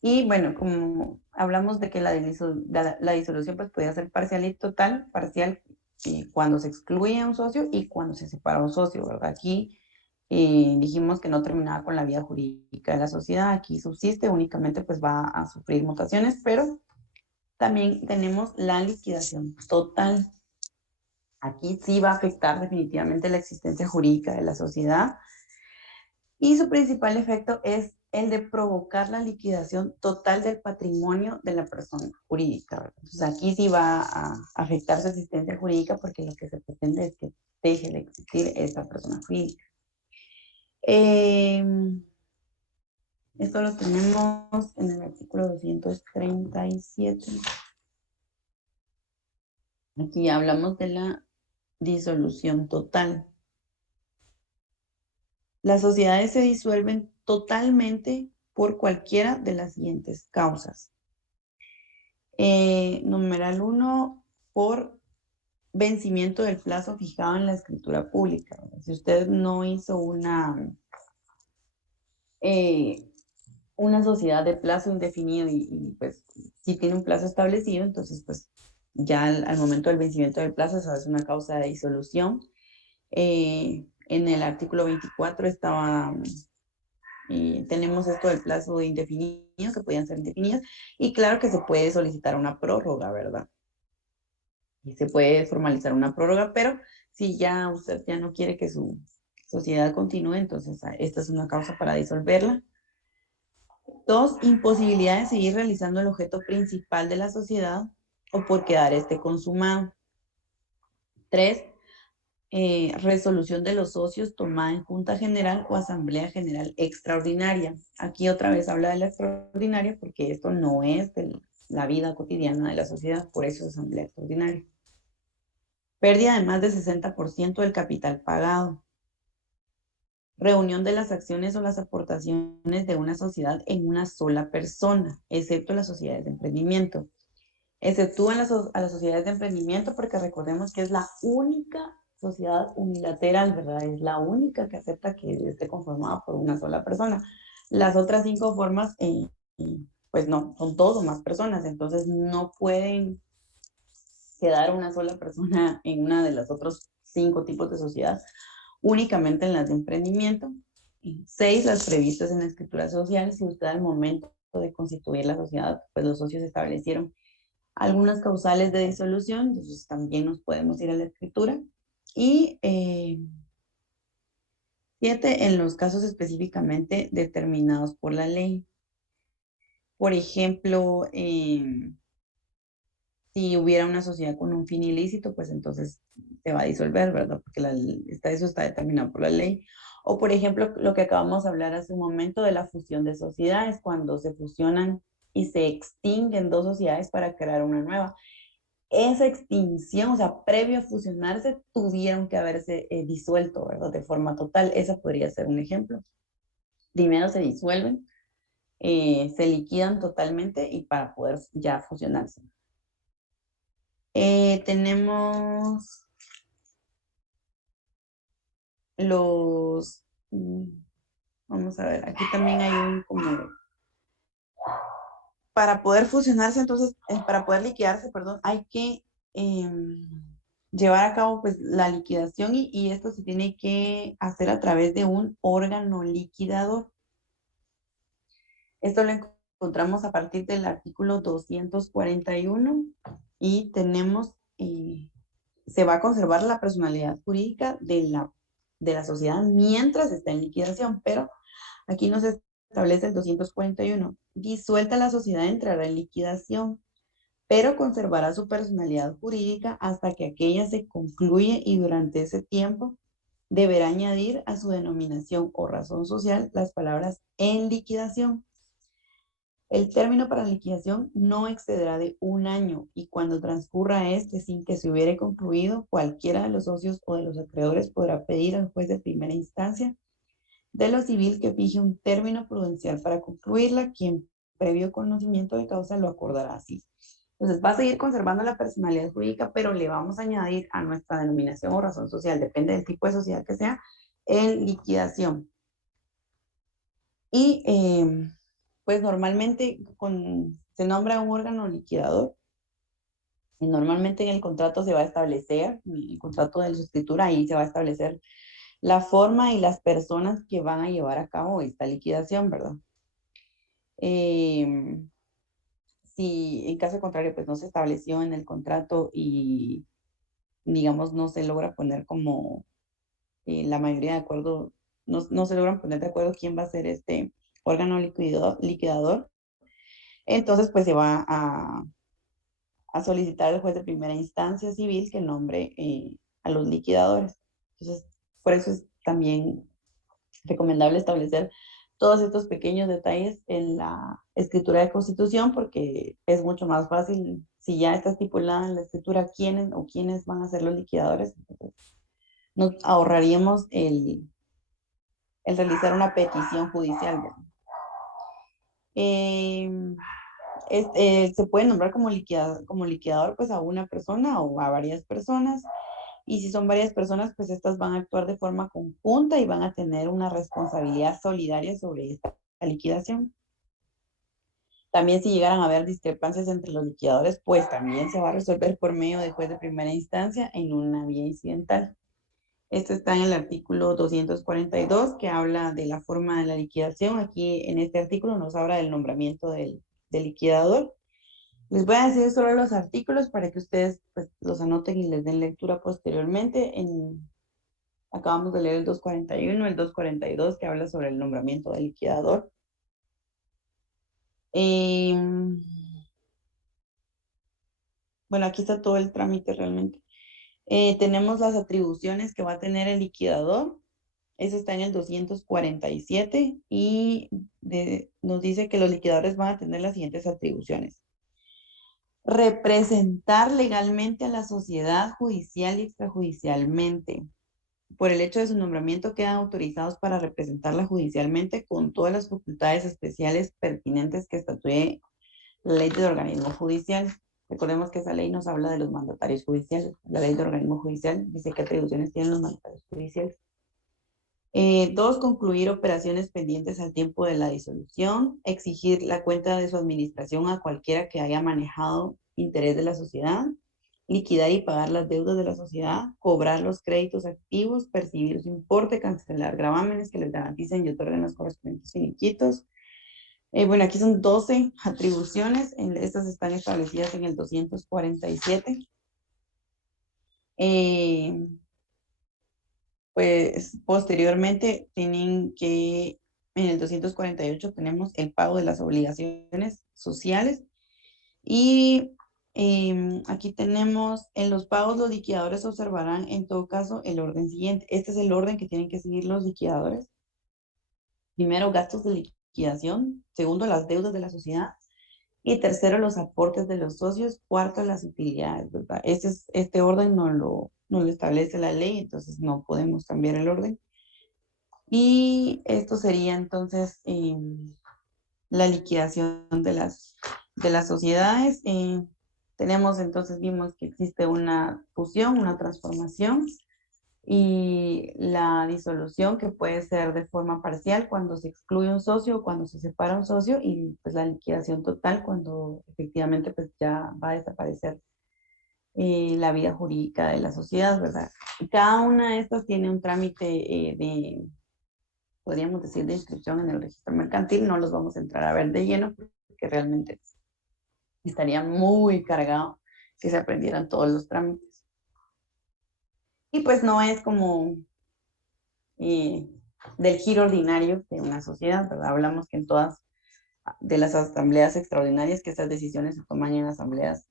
Y bueno, como hablamos de que la disolución pues podía ser parcial y total, parcial cuando se excluye a un socio y cuando se separa un socio, ¿verdad? Aquí dijimos que no terminaba con la vida jurídica de la sociedad, aquí subsiste, únicamente pues va a sufrir mutaciones, pero también tenemos la liquidación total. Aquí sí va a afectar definitivamente la existencia jurídica de la sociedad y su principal efecto es el de provocar la liquidación total del patrimonio de la persona jurídica. Entonces aquí sí va a afectar su existencia jurídica porque lo que se pretende es que deje de existir esa persona jurídica. Esto lo tenemos en el artículo 237. Aquí hablamos de la disolución total. Las sociedades se disuelven totalmente por cualquiera de las siguientes causas. Numeral 1, por vencimiento del plazo fijado en la escritura pública. Si usted no hizo una sociedad de plazo indefinido y pues si tiene un plazo establecido, entonces pues ya al momento del vencimiento del plazo, esa es una causa de disolución. En el artículo 24 tenemos esto del plazo de indefinido, que podían ser indefinidas, y claro que se puede solicitar una prórroga, ¿verdad? Y se puede formalizar una prórroga, pero si ya usted ya no quiere que su sociedad continúe, entonces esta es una causa para disolverla. 2, imposibilidad de seguir realizando el objeto principal de la sociedad o por quedar este consumado. 3, resolución de los socios tomada en Junta General o Asamblea General Extraordinaria. Aquí otra vez habla de la extraordinaria porque esto no es de la vida cotidiana de la sociedad, por eso es Asamblea Extraordinaria. Pérdida de más del 60% del capital pagado. Reunión de las acciones o las aportaciones de una sociedad en una sola persona, excepto las sociedades de emprendimiento. Exceptúan a las sociedades de emprendimiento porque recordemos que es la única sociedad unilateral, ¿verdad? Es la única que acepta que esté conformada por una sola persona. Las otras 5 formas, pues no, son todos o más personas, entonces no pueden quedar una sola persona en una de los otros 5 tipos de sociedad, únicamente en las de emprendimiento. 6, las previstas en la escritura social, si usted al momento de constituir la sociedad, pues los socios establecieron algunas causales de disolución, entonces también nos podemos ir a la escritura. Y 7, en los casos específicamente determinados por la ley. Por ejemplo, si hubiera una sociedad con un fin ilícito, pues entonces se va a disolver, ¿verdad? Porque eso está determinado por la ley. O, por ejemplo, lo que acabamos de hablar hace un momento de la fusión de sociedades, cuando se fusionan y se extinguen dos sociedades para crear una nueva. Esa extinción, o sea, previo a fusionarse, tuvieron que haberse disuelto, ¿verdad? De forma total. Esa podría ser un ejemplo. Primero se disuelven, se liquidan totalmente y para poder ya fusionarse. Tenemos vamos a ver, aquí también hay un como, para poder fusionarse, entonces, para poder liquidarse, perdón, hay que llevar a cabo pues la liquidación y esto se tiene que hacer a través de un órgano liquidador. Esto lo encontramos a partir del artículo 241 y tenemos, se va a conservar la personalidad jurídica de la sociedad mientras está en liquidación, pero aquí nos establece el 241. Disuelta la sociedad entrará en liquidación, pero conservará su personalidad jurídica hasta que aquella se concluye y durante ese tiempo deberá añadir a su denominación o razón social las palabras en liquidación. El término para liquidación no excederá de 1 año y cuando transcurra este sin que se hubiere concluido, cualquiera de los socios o de los acreedores podrá pedir al juez de primera instancia de lo civil que fije un término prudencial para concluirla, quien previo conocimiento de causa lo acordará así. Entonces va a seguir conservando la personalidad jurídica, pero le vamos a añadir a nuestra denominación o razón social, depende del tipo de sociedad que sea, en liquidación. Y pues normalmente se nombra un órgano liquidador y normalmente en el contrato se va a establecer, en el contrato de la escritura, ahí se va a establecer la forma y las personas que van a llevar a cabo esta liquidación, ¿verdad? Si en caso contrario, pues no se estableció en el contrato y, digamos, no se logra poner como la mayoría de acuerdo, no se logran poner de acuerdo quién va a ser este órgano liquidador, entonces pues se va a solicitar al juez de primera instancia civil que nombre a los liquidadores. Entonces, por eso es también recomendable establecer todos estos pequeños detalles en la escritura de constitución, porque es mucho más fácil si ya está estipulada en la escritura quiénes van a ser los liquidadores. Entonces, nos ahorraríamos el realizar una petición judicial. Se puede nombrar como liquidador pues a una persona o a varias personas. Y si son varias personas, pues estas van a actuar de forma conjunta y van a tener una responsabilidad solidaria sobre esta liquidación. También si llegaran a haber discrepancias entre los liquidadores, pues también se va a resolver por medio de juez de primera instancia en una vía incidental. Esto está en el artículo 242 que habla de la forma de la liquidación. Aquí en este artículo nos habla del nombramiento del liquidador. Les voy a decir solo los artículos para que ustedes pues, los anoten y les den lectura posteriormente. Acabamos de leer el 241, el 242 que habla sobre el nombramiento del liquidador. Bueno, aquí está todo el trámite realmente. Tenemos las atribuciones que va a tener el liquidador. Eso está en el 247 y nos dice que los liquidadores van a tener las siguientes atribuciones. Representar legalmente a la sociedad judicial y extrajudicialmente. Por el hecho de su nombramiento quedan autorizados para representarla judicialmente con todas las facultades especiales pertinentes que estatúe la ley de organismo judicial. Recordemos que esa ley nos habla de los mandatarios judiciales. La ley de organismo judicial dice qué atribuciones tienen los mandatarios judiciales. 2, concluir operaciones pendientes al tiempo de la disolución, exigir la cuenta de su administración a cualquiera que haya manejado interés de la sociedad, liquidar y pagar las deudas de la sociedad, cobrar los créditos activos, percibir su importe, cancelar gravámenes que les garanticen y otorguen los correspondientes finiquitos, Bueno, aquí son 12 atribuciones. Estas están establecidas en el 247. Pues posteriormente tienen que, en el 248 tenemos el pago de las obligaciones sociales y aquí tenemos en los pagos los liquidadores observarán en todo caso el orden siguiente. Este es el orden que tienen que seguir los liquidadores. Primero, gastos de liquidación. Segundo, las deudas de la sociedad. Y tercero, los aportes de los socios. Cuarto, las utilidades, ¿verdad? Este orden no lo establece la ley, entonces no podemos cambiar el orden. Y esto sería entonces la liquidación de las sociedades. Tenemos entonces, vimos que existe una fusión, una transformación y la disolución que puede ser de forma parcial cuando se excluye un socio o cuando se separa un socio y pues la liquidación total cuando efectivamente pues ya va a desaparecer la vida jurídica de la sociedad, ¿verdad? Y cada una de estas tiene un trámite podríamos decir, de inscripción en el registro mercantil. No los vamos a entrar a ver de lleno porque realmente estaría muy cargado que se aprendieran todos los trámites. Y pues no es como del giro ordinario de una sociedad, ¿verdad? Hablamos que en todas de las asambleas extraordinarias, que estas decisiones se toman en asambleas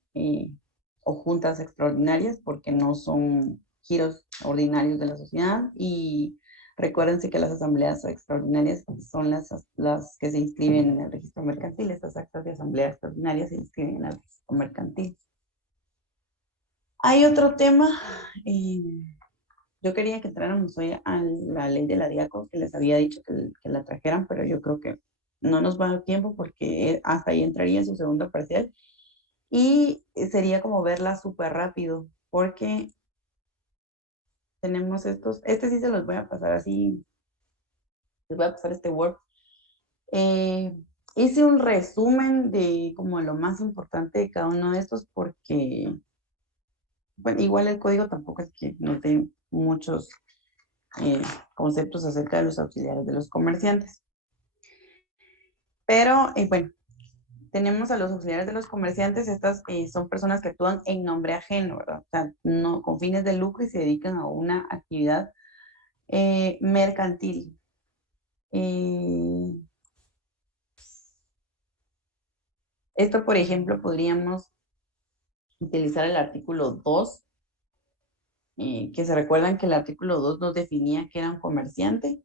o juntas extraordinarias, porque no son giros ordinarios de la sociedad. Y recuérdense que las asambleas extraordinarias son las que se inscriben en el registro mercantil. Estas actas de asamblea extraordinaria se inscriben en el registro mercantil. Hay otro tema. Yo quería que entráramos hoy a la ley de la DIACO, que les había dicho que la trajeran, pero yo creo que no nos va a dar tiempo porque hasta ahí entraría en su segunda parcial. Y sería como verla súper rápido, porque tenemos este sí se los voy a pasar así, les voy a pasar este Word. Hice un resumen de como lo más importante de cada uno de estos porque, bueno, igual el código tampoco es que nos dé muchos conceptos acerca de los auxiliares de los comerciantes. Pero, bueno, tenemos a los auxiliares de los comerciantes. Estas son personas que actúan en nombre ajeno, ¿verdad? O sea, no con fines de lucro y se dedican a una actividad mercantil. Esto, por ejemplo, podríamos utilizar el artículo 2, que se recuerdan que el artículo 2 nos definía que era un comerciante,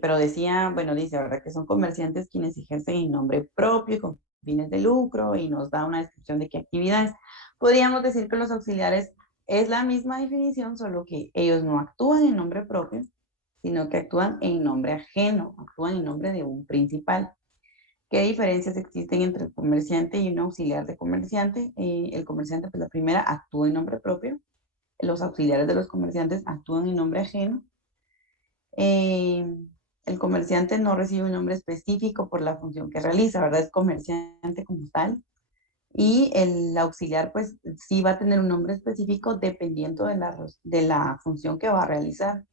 pero decía, bueno, dice, ¿verdad? Que son comerciantes quienes ejercen en nombre propio, con fines de lucro, y nos da una descripción de qué actividades. Podríamos decir que los auxiliares es la misma definición, solo que ellos no actúan en nombre propio, sino que actúan en nombre ajeno, actúan en nombre de un principal. ¿Qué diferencias existen entre el comerciante y un auxiliar de comerciante? El comerciante, pues la primera, actúa en nombre propio. Los auxiliares de los comerciantes actúan en nombre ajeno. El comerciante no recibe un nombre específico por la función que realiza, ¿verdad? Es comerciante como tal. Y el auxiliar, pues, sí va a tener un nombre específico dependiendo de la función que va a realizar.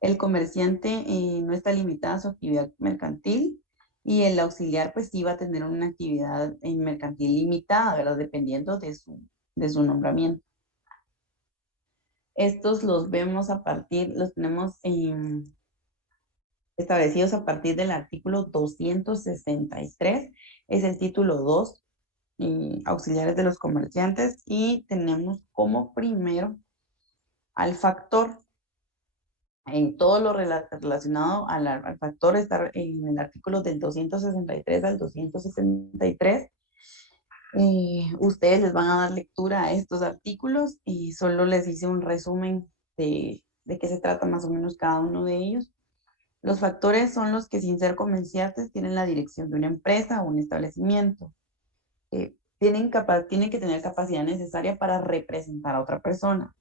El comerciante no está limitado a su actividad mercantil y el auxiliar, pues, sí va a tener una actividad mercantil limitada, ¿verdad? Dependiendo de su nombramiento. Estos los vemos los tenemos establecidos a partir del artículo 263, es el título 2, auxiliares de los comerciantes, y tenemos como primero al factor. En todo lo relacionado al factor está en el artículo del 263 al 263. Ustedes les van a dar lectura a estos artículos y solo les hice un resumen de qué se trata más o menos cada uno de ellos. Los factores son los que, sin ser comerciantes, tienen la dirección de una empresa o un establecimiento. Tienen que tener capacidad necesaria para representar a otra persona.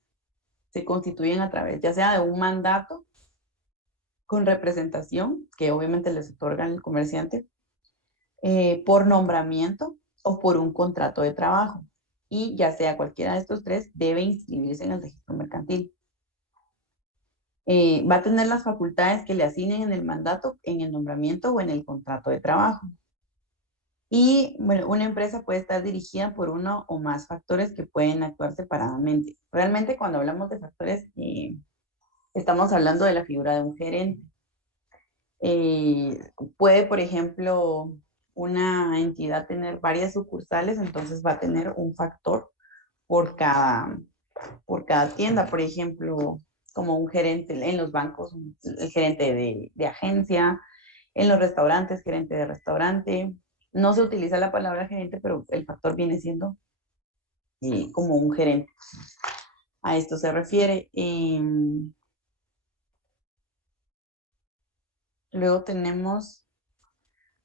Se constituyen a través ya sea de un mandato con representación, que obviamente les otorga el comerciante, por nombramiento o por un contrato de trabajo. Y ya sea cualquiera de estos tres, debe inscribirse en el registro mercantil. Va a tener las facultades que le asignen en el mandato, en el nombramiento o en el contrato de trabajo. Y bueno, una empresa puede estar dirigida por uno o más factores que pueden actuar separadamente. Realmente cuando hablamos de factores, estamos hablando de la figura de un gerente. Puede, por ejemplo, una entidad tener varias sucursales, entonces va a tener un factor por cada tienda. Por ejemplo, como un gerente en los bancos, el gerente de agencia, en los restaurantes, gerente de restaurante. No se utiliza la palabra gerente, pero el factor viene siendo como un gerente. A esto se refiere. Luego tenemos,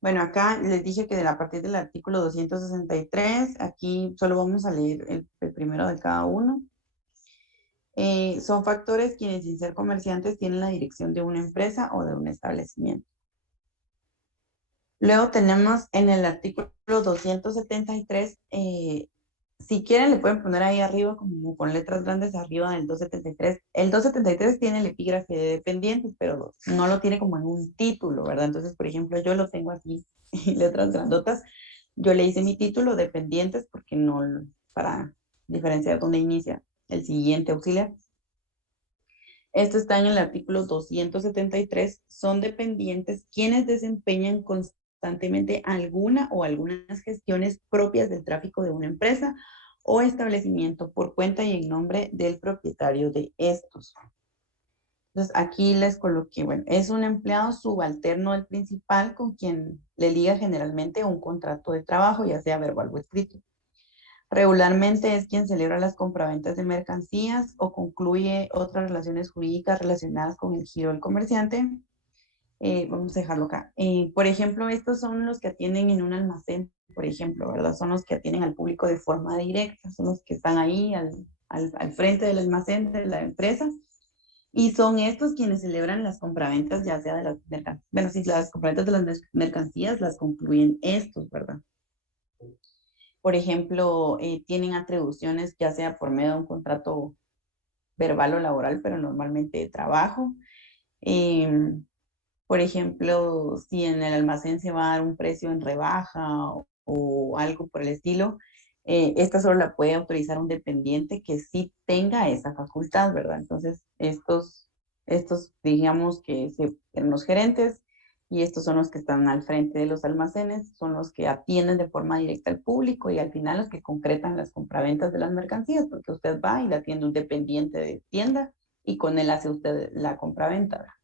bueno, acá les dije que a partir del artículo 263, aquí solo vamos a leer el primero de cada uno. Son factores quienes sin ser comerciantes tienen la dirección de una empresa o de un establecimiento. Luego tenemos en el artículo 273, si quieren le pueden poner ahí arriba como con letras grandes arriba del 273. El 273 tiene el epígrafe de dependientes, pero no lo tiene como en un título, ¿verdad? Entonces, por ejemplo, yo lo tengo aquí en letras grandotas. Yo le hice mi título dependientes porque no, para diferenciar dónde inicia el siguiente auxiliar. Esto está en el artículo 273. Son dependientes quienes desempeñan constantemente alguna o algunas gestiones propias del tráfico de una empresa o establecimiento por cuenta y en nombre del propietario de estos. Entonces, aquí les coloqué, bueno, es un empleado subalterno del principal con quien le liga generalmente un contrato de trabajo, ya sea verbal o escrito. Regularmente es quien celebra las compraventas de mercancías o concluye otras relaciones jurídicas relacionadas con el giro del comerciante. Vamos a dejarlo acá. Por ejemplo, estos son los que atienden en un almacén, por ejemplo, ¿verdad? Son los que atienden al público de forma directa, son los que están ahí al frente del almacén de la empresa. Y son estos quienes celebran las compraventas, ya sea de las mercancías. Bueno, sí, las compraventas de las mercancías las concluyen estos, ¿verdad? Por ejemplo, tienen atribuciones ya sea por medio de un contrato verbal o laboral, pero normalmente de trabajo. Por ejemplo, si en el almacén se va a dar un precio en rebaja o algo por el estilo, esta solo la puede autorizar un dependiente que sí tenga esa facultad, ¿verdad? Entonces, estos digamos que eran los gerentes y estos son los que están al frente de los almacenes, son los que atienden de forma directa al público y al final los que concretan las compraventas de las mercancías, porque usted va y le atiende un dependiente de tienda y con él hace usted la compraventa, ¿verdad?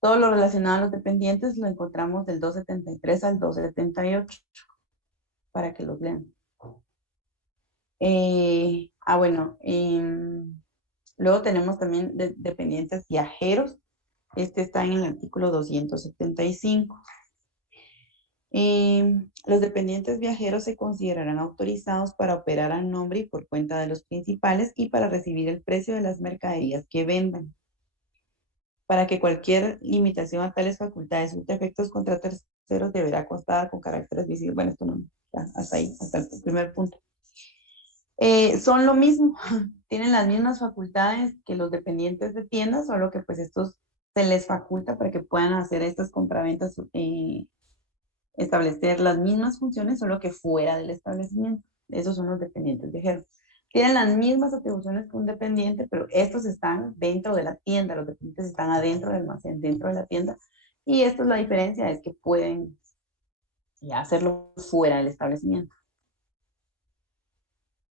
Todo lo relacionado a los dependientes lo encontramos del 273 al 278 para que los lean. Bueno, luego tenemos también dependientes viajeros. Este está en el artículo 275. Los dependientes viajeros se considerarán autorizados para operar a nombre y por cuenta de los principales y para recibir el precio de las mercaderías que vendan. Para que cualquier limitación a tales facultades o efectos contra terceros deberá constar con caracteres visibles. Bueno, esto no, ya, hasta ahí, hasta el primer punto. Son lo mismo, tienen las mismas facultades que los dependientes de tiendas, solo que pues estos se les faculta para que puedan hacer estas compraventas, establecer las mismas funciones, solo que fuera del establecimiento. Esos son los dependientes viajeros. Tienen las mismas atribuciones que un dependiente, pero estos están dentro de la tienda, los dependientes están adentro del almacén, dentro de la tienda, y esto es la diferencia, es que pueden hacerlo fuera del establecimiento.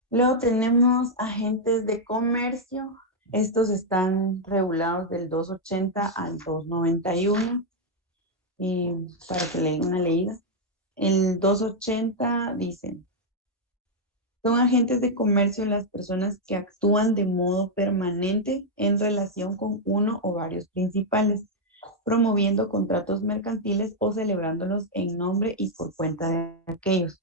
Luego tenemos agentes de comercio, estos están regulados del 280 al 291, y para que le den una leída. El 280 dice: son agentes de comercio las personas que actúan de modo permanente en relación con uno o varios principales, promoviendo contratos mercantiles o celebrándolos en nombre y por cuenta de aquellos.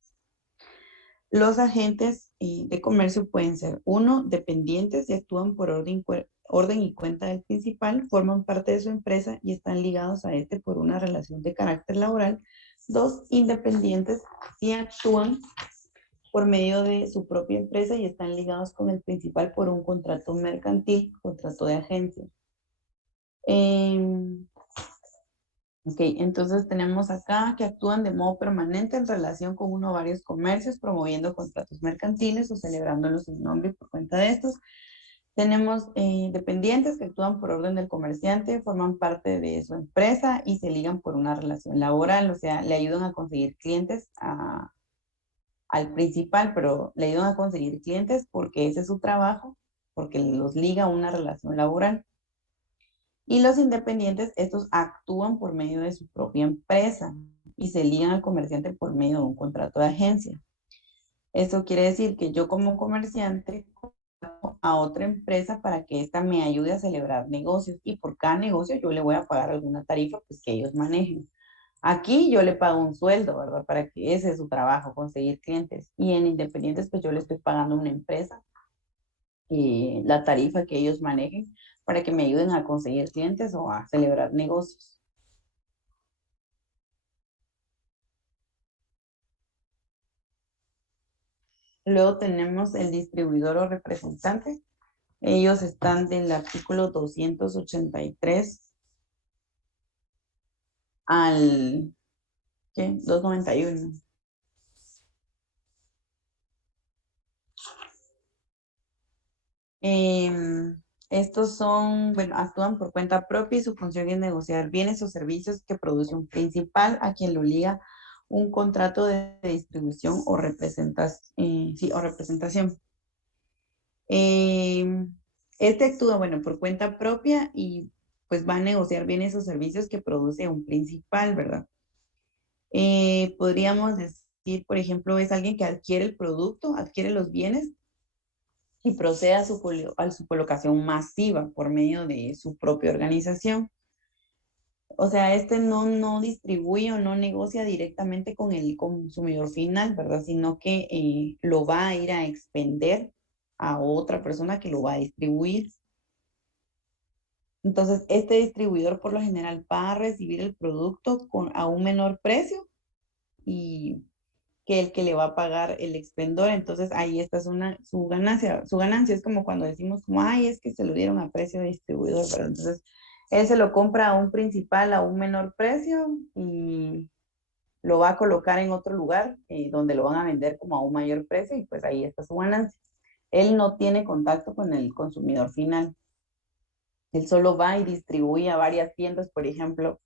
Los agentes de comercio pueden ser: 1, dependientes y actúan por orden y cuenta del principal, forman parte de su empresa y están ligados a este por una relación de carácter laboral. 2, independientes y actúan por medio de su propia empresa y están ligados con el principal por un contrato mercantil, contrato de agencia. Ok, entonces tenemos acá que actúan de modo permanente en relación con uno o varios comercios, promoviendo contratos mercantiles o celebrándolos en nombre y por cuenta de estos. Tenemos dependientes que actúan por orden del comerciante, forman parte de su empresa y se ligan por una relación laboral, o sea, le ayudan a conseguir clientes al principal, pero le ayudan a conseguir clientes porque ese es su trabajo, porque los liga a una relación laboral. Y los independientes, estos actúan por medio de su propia empresa y se ligan al comerciante por medio de un contrato de agencia. Eso quiere decir que yo como comerciante a otra empresa para que ésta me ayude a celebrar negocios y por cada negocio yo le voy a pagar alguna tarifa pues que ellos manejen. Aquí yo le pago un sueldo, ¿verdad? Para que ese es su trabajo, conseguir clientes. Y en independientes pues yo le estoy pagando a una empresa la tarifa que ellos manejen para que me ayuden a conseguir clientes o a celebrar negocios. Luego tenemos el distribuidor o representante. Ellos están del artículo 283 al ¿qué? 291. Estos son, bueno, actúan por cuenta propia y su función es negociar bienes o servicios que produce un principal a quien lo liga un contrato de distribución o representación. Este actúa, bueno, por cuenta propia y pues va a negociar bienes o servicios que produce un principal, ¿verdad? Podríamos decir, por ejemplo, es alguien que adquiere el producto, adquiere los bienes y procede a su colocación masiva por medio de su propia organización. O sea, este no distribuye o no negocia directamente con el consumidor final, ¿verdad? Sino que lo va a ir a expender a otra persona que lo va a distribuir. Entonces, este distribuidor por lo general va a recibir el producto a un menor precio y que el que le va a pagar el expendedor. Entonces, ahí está su ganancia. Su ganancia es como cuando decimos, como, ay, es que se lo dieron a precio de distribuidor, ¿verdad? Entonces, él se lo compra a un principal a un menor precio y lo va a colocar en otro lugar donde lo van a vender como a un mayor precio y pues ahí está su ganancia. Él no tiene contacto con el consumidor final. Él solo va y distribuye a varias tiendas, por ejemplo,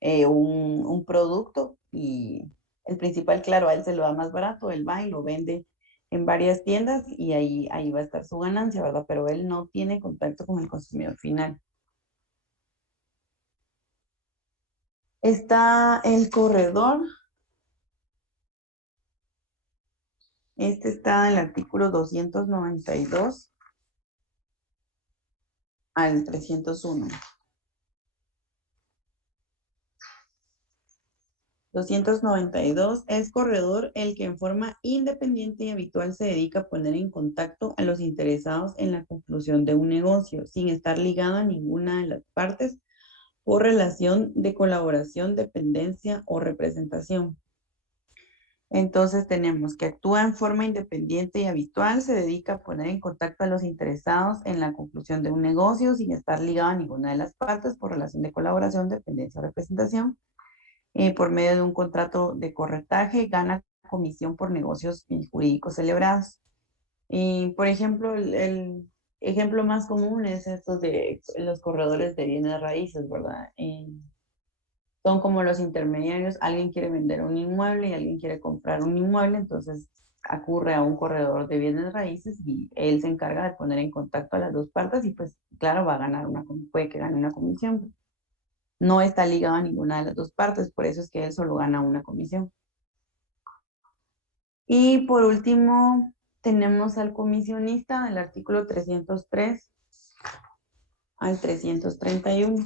un producto y el principal, claro, a él se lo da más barato, él va y lo vende en varias tiendas y ahí va a estar su ganancia, ¿verdad? Pero él no tiene contacto con el consumidor final. Está el corredor. Este está en el artículo 292 al 301. 292 es corredor el que en forma independiente y habitual se dedica a poner en contacto a los interesados en la conclusión de un negocio, sin estar ligado a ninguna de las partes por relación de colaboración, dependencia o representación. Entonces tenemos que actúa en forma independiente y habitual, se dedica a poner en contacto a los interesados en la conclusión de un negocio sin estar ligado a ninguna de las partes por relación de colaboración, dependencia o representación. Por medio de un contrato de corretaje, gana comisión por negocios jurídicos celebrados. Por ejemplo, el ejemplo más común es estos de los corredores de bienes raíces, ¿verdad? Son como los intermediarios, alguien quiere vender un inmueble y alguien quiere comprar un inmueble, entonces ocurre a un corredor de bienes raíces y él se encarga de poner en contacto a las dos partes y pues claro, va a ganar puede que gane una comisión. No está ligado a ninguna de las dos partes, por eso es que él solo gana una comisión. Y por último, tenemos al comisionista del artículo 303 al 331.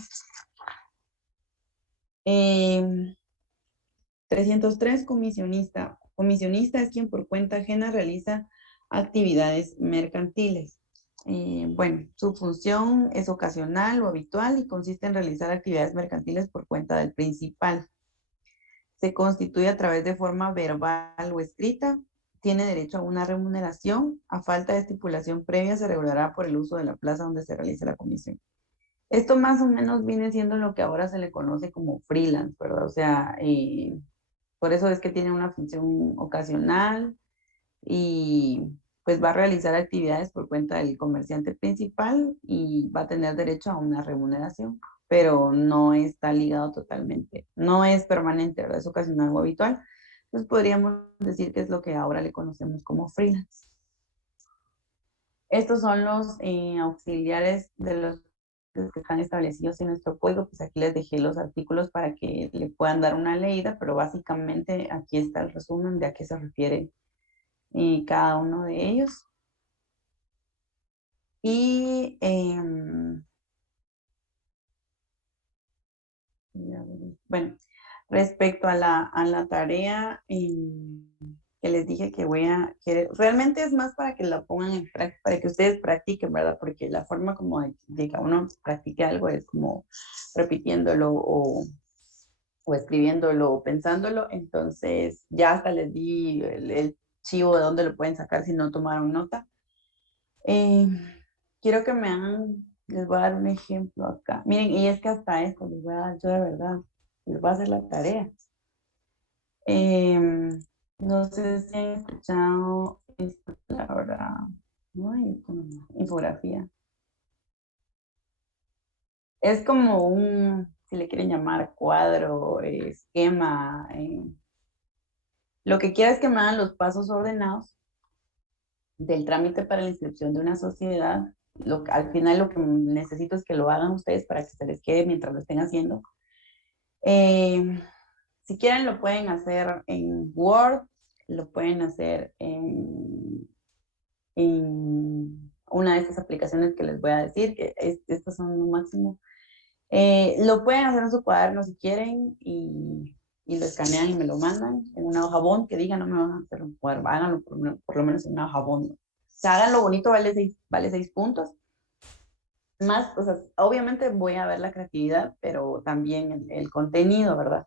303, comisionista. Comisionista es quien por cuenta ajena realiza actividades mercantiles. Bueno, su función es ocasional o habitual y consiste en realizar actividades mercantiles por cuenta del principal. Se constituye a través de forma verbal o escrita. Tiene derecho a una remuneración. A falta de estipulación previa se regulará por el uso de la plaza donde se realice la comisión. Esto más o menos viene siendo lo que ahora se le conoce como freelance, ¿verdad? O sea, por eso es que tiene una función ocasional y pues va a realizar actividades por cuenta del comerciante principal y va a tener derecho a una remuneración, pero no está ligado totalmente, no es permanente, ¿verdad? Es ocasional o habitual. Entonces podríamos decir que es lo que ahora le conocemos como freelance. Estos son los auxiliares de los que están establecidos en nuestro código. Pues aquí les dejé los artículos para que le puedan dar una leída, pero básicamente aquí está el resumen de a qué se refiere cada uno de ellos. Y bueno, respecto a la tarea que les dije que realmente es más para que la pongan en práctica, para que ustedes practiquen, ¿verdad? Porque la forma como de que uno practique algo es como repitiéndolo o escribiéndolo o pensándolo. Entonces ya hasta les di el chivo de dónde lo pueden sacar si no tomaron nota. Eh, quiero que me hagan, les voy a dar un ejemplo acá. Miren, y es que hasta esto les voy a dar yo de verdad, les voy a hacer la tarea. No sé si han escuchado esta palabra, ay, ¿cómo se llama? Infografía. Es como un, si le quieren llamar cuadro, esquema. Lo que quiero es que me hagan los pasos ordenados del trámite para la inscripción de una sociedad. Al final lo que necesito es que lo hagan ustedes para que se les quede mientras lo estén haciendo. Si quieren lo pueden hacer en Word, lo pueden hacer en una de estas aplicaciones que les voy a decir, que estas son lo máximo. Lo pueden hacer en su cuaderno si quieren y lo escanean y me lo mandan en una hoja bond que diga no me van a hacer un cuaderno, háganlo por lo menos en una hoja bond. O sea, háganlo bonito, vale 6 puntos. Más, o sea, obviamente voy a ver la creatividad, pero también el contenido, ¿verdad?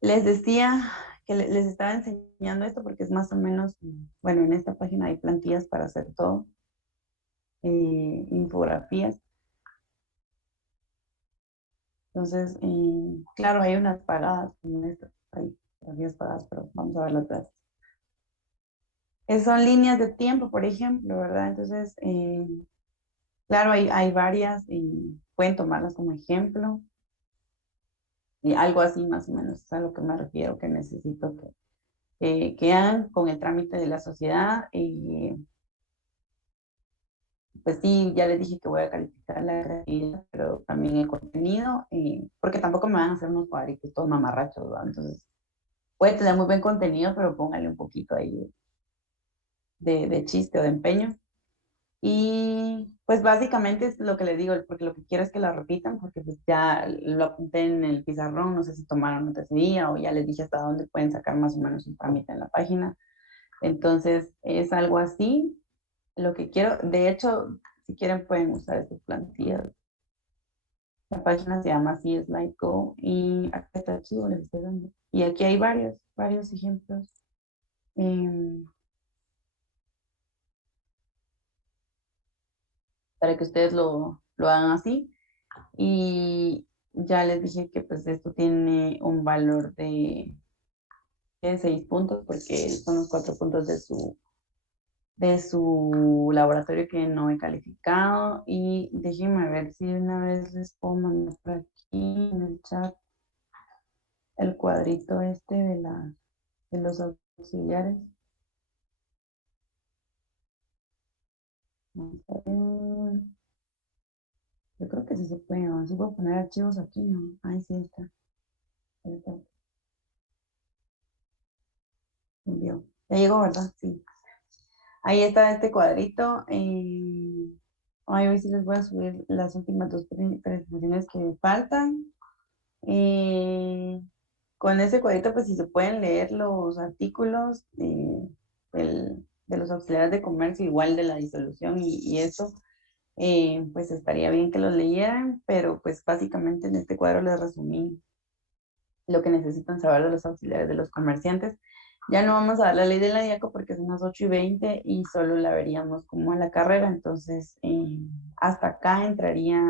Les decía que les estaba enseñando esto porque es más o menos, bueno, en esta página hay plantillas para hacer todo, infografías. Entonces, claro, hay unas pagadas, como estas, hay infografías pagadas, pero vamos a ver las otras. Son líneas de tiempo, por ejemplo, ¿verdad? Entonces, claro, hay varias y pueden tomarlas como ejemplo. Y algo así más o menos es a lo que me refiero, que necesito que hagan con el trámite de la sociedad. Y pues sí, ya les dije que voy a calificar la creatividad, pero también el contenido, porque tampoco me van a hacer unos cuadritos todos mamarrachos, ¿verdad? Entonces, puede tener muy buen contenido, pero póngale un poquito ahí de chiste o de empeño. Y pues básicamente es lo que les digo, porque lo que quiero es que la repitan, porque pues ya lo apunté en el pizarrón, no sé si tomaron nota ese día o ya les dije hasta dónde pueden sacar más o menos un trámite en la página. Entonces es algo así, lo que quiero. De hecho, si quieren pueden usar estas plantillas. La página se llama así, SlideGo, y acá está el chivo, les estoy dando. Y aquí hay varios ejemplos. Para que ustedes lo hagan así. Y ya les dije que pues esto tiene un valor de 6 puntos porque son los 4 puntos de su laboratorio que no he calificado. Y déjenme ver si una vez les puedo mandar por aquí en el chat el cuadrito este de los auxiliares. Vamos a ver. Yo creo que sí se puede. Vamos a poner archivos aquí, ¿no? Ahí sí está. Ahí está. Envió. Ya llegó, ¿verdad? Sí. Ahí está este cuadrito. Ay, hoy sí les voy a subir las últimas 2 presentaciones que me faltan. Con ese cuadrito, pues si se pueden leer los artículos de los auxiliares de comercio, igual de la disolución y eso, pues estaría bien que los leyeran, pero pues básicamente en este cuadro les resumí lo que necesitan saber de los auxiliares de los comerciantes. Ya no vamos a dar la ley de la DIACO porque son las 8:20 y solo la veríamos como a la carrera, entonces hasta acá entraría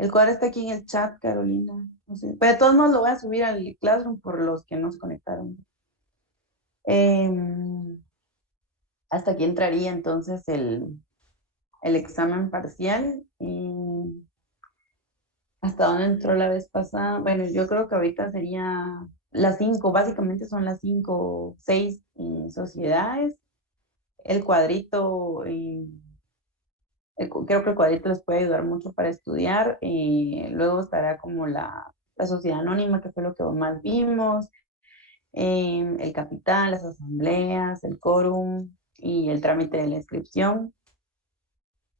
El cuadro está aquí en el chat, Carolina. No sé. Pero de todos modos lo voy a subir al Classroom por los que no se conectaron. Hasta aquí entraría entonces el examen parcial. ¿Hasta dónde entró la vez pasada? Bueno, yo creo que ahorita sería las 5, básicamente son las 5, 6 sociedades. El cuadrito, creo que el cuadrito les puede ayudar mucho para estudiar. Luego estará como la sociedad anónima, que fue lo que más vimos. El capital, las asambleas, el quórum y el trámite de la inscripción.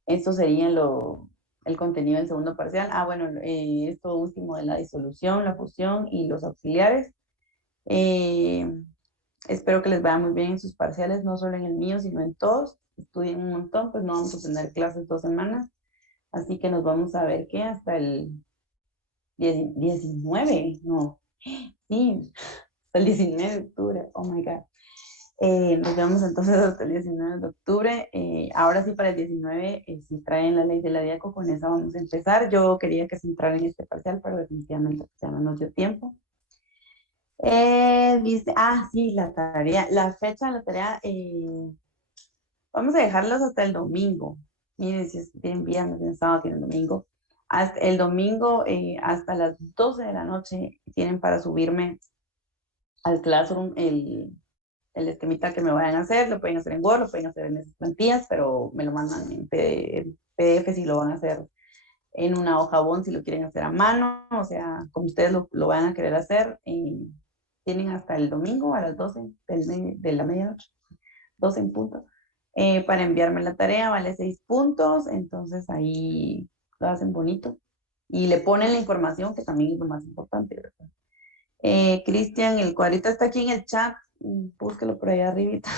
Esto sería el contenido del segundo parcial. Bueno, esto último de la disolución, la fusión y los auxiliares. Espero que les vaya muy bien en sus parciales, no solo en el mío, sino en todos. Estudien un montón, pues no vamos a tener clases 2 semanas. Así que nos vamos a ver que hasta el 19, no, sí, hasta el 19 de octubre, oh my God. Nos vemos entonces hasta el 19 de octubre. Ahora sí, para el 19, si traen la ley de la DIACO, con esa vamos a empezar. Yo quería que se entrara en este parcial, pero definitivamente ya no nos dio tiempo. Dice, sí, la tarea, la fecha de la tarea, vamos a dejarlos hasta el domingo. Miren, si es bien viernes, bien sábado, tienen domingo. Hasta el domingo, hasta las 12 de la noche, tienen para subirme al Classroom el esquemita que me vayan a hacer. Lo pueden hacer en Word, lo pueden hacer en esas plantillas, pero me lo mandan en PDF si lo van a hacer en una hoja bond, si lo quieren hacer a mano, o sea, como ustedes lo van a querer hacer. Tienen hasta el domingo a las 12 de la medianoche, 12 en punto, para enviarme la tarea. Vale 6 puntos, entonces ahí lo hacen bonito y le ponen la información, que también es lo más importante, ¿verdad? Cristian, el cuadrito está aquí en el chat, búsquelo por ahí arribita.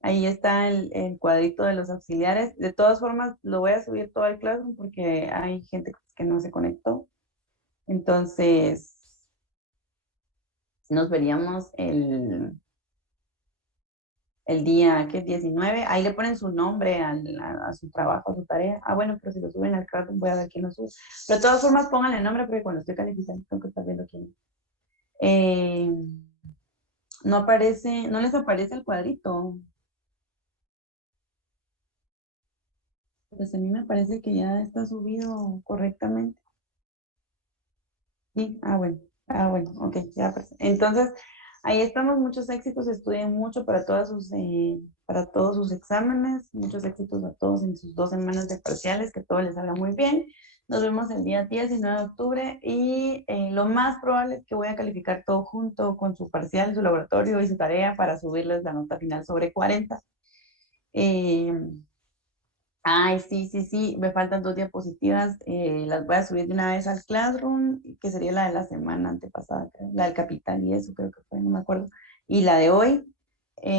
Ahí está el cuadrito de los auxiliares. De todas formas, lo voy a subir todo al Classroom porque hay gente que no se conectó. Entonces, nos veríamos el día, ¿qué? 19. Ahí le ponen su nombre a su trabajo, a su tarea. Bueno, pero si lo suben al Classroom, voy a ver quién lo sube. Pero de todas formas, pónganle el nombre porque cuando estoy calificando tengo que estar viendo quién. No aparece, no les aparece el cuadrito. Pues a mí me parece que ya está subido correctamente. Sí, bueno, ok, ya. Pues. Entonces, ahí estamos, muchos éxitos, estudien mucho para todos sus exámenes, muchos éxitos a todos en sus 2 semanas de parciales, que todo les salga muy bien. Nos vemos el día 19 de octubre y lo más probable es que voy a calificar todo junto con su parcial, su laboratorio y su tarea para subirles la nota final sobre 40. Sí, me faltan 2 diapositivas, las voy a subir de una vez al Classroom, que sería la de la semana antepasada, creo, la del capital y eso creo que fue, no me acuerdo, y la de hoy,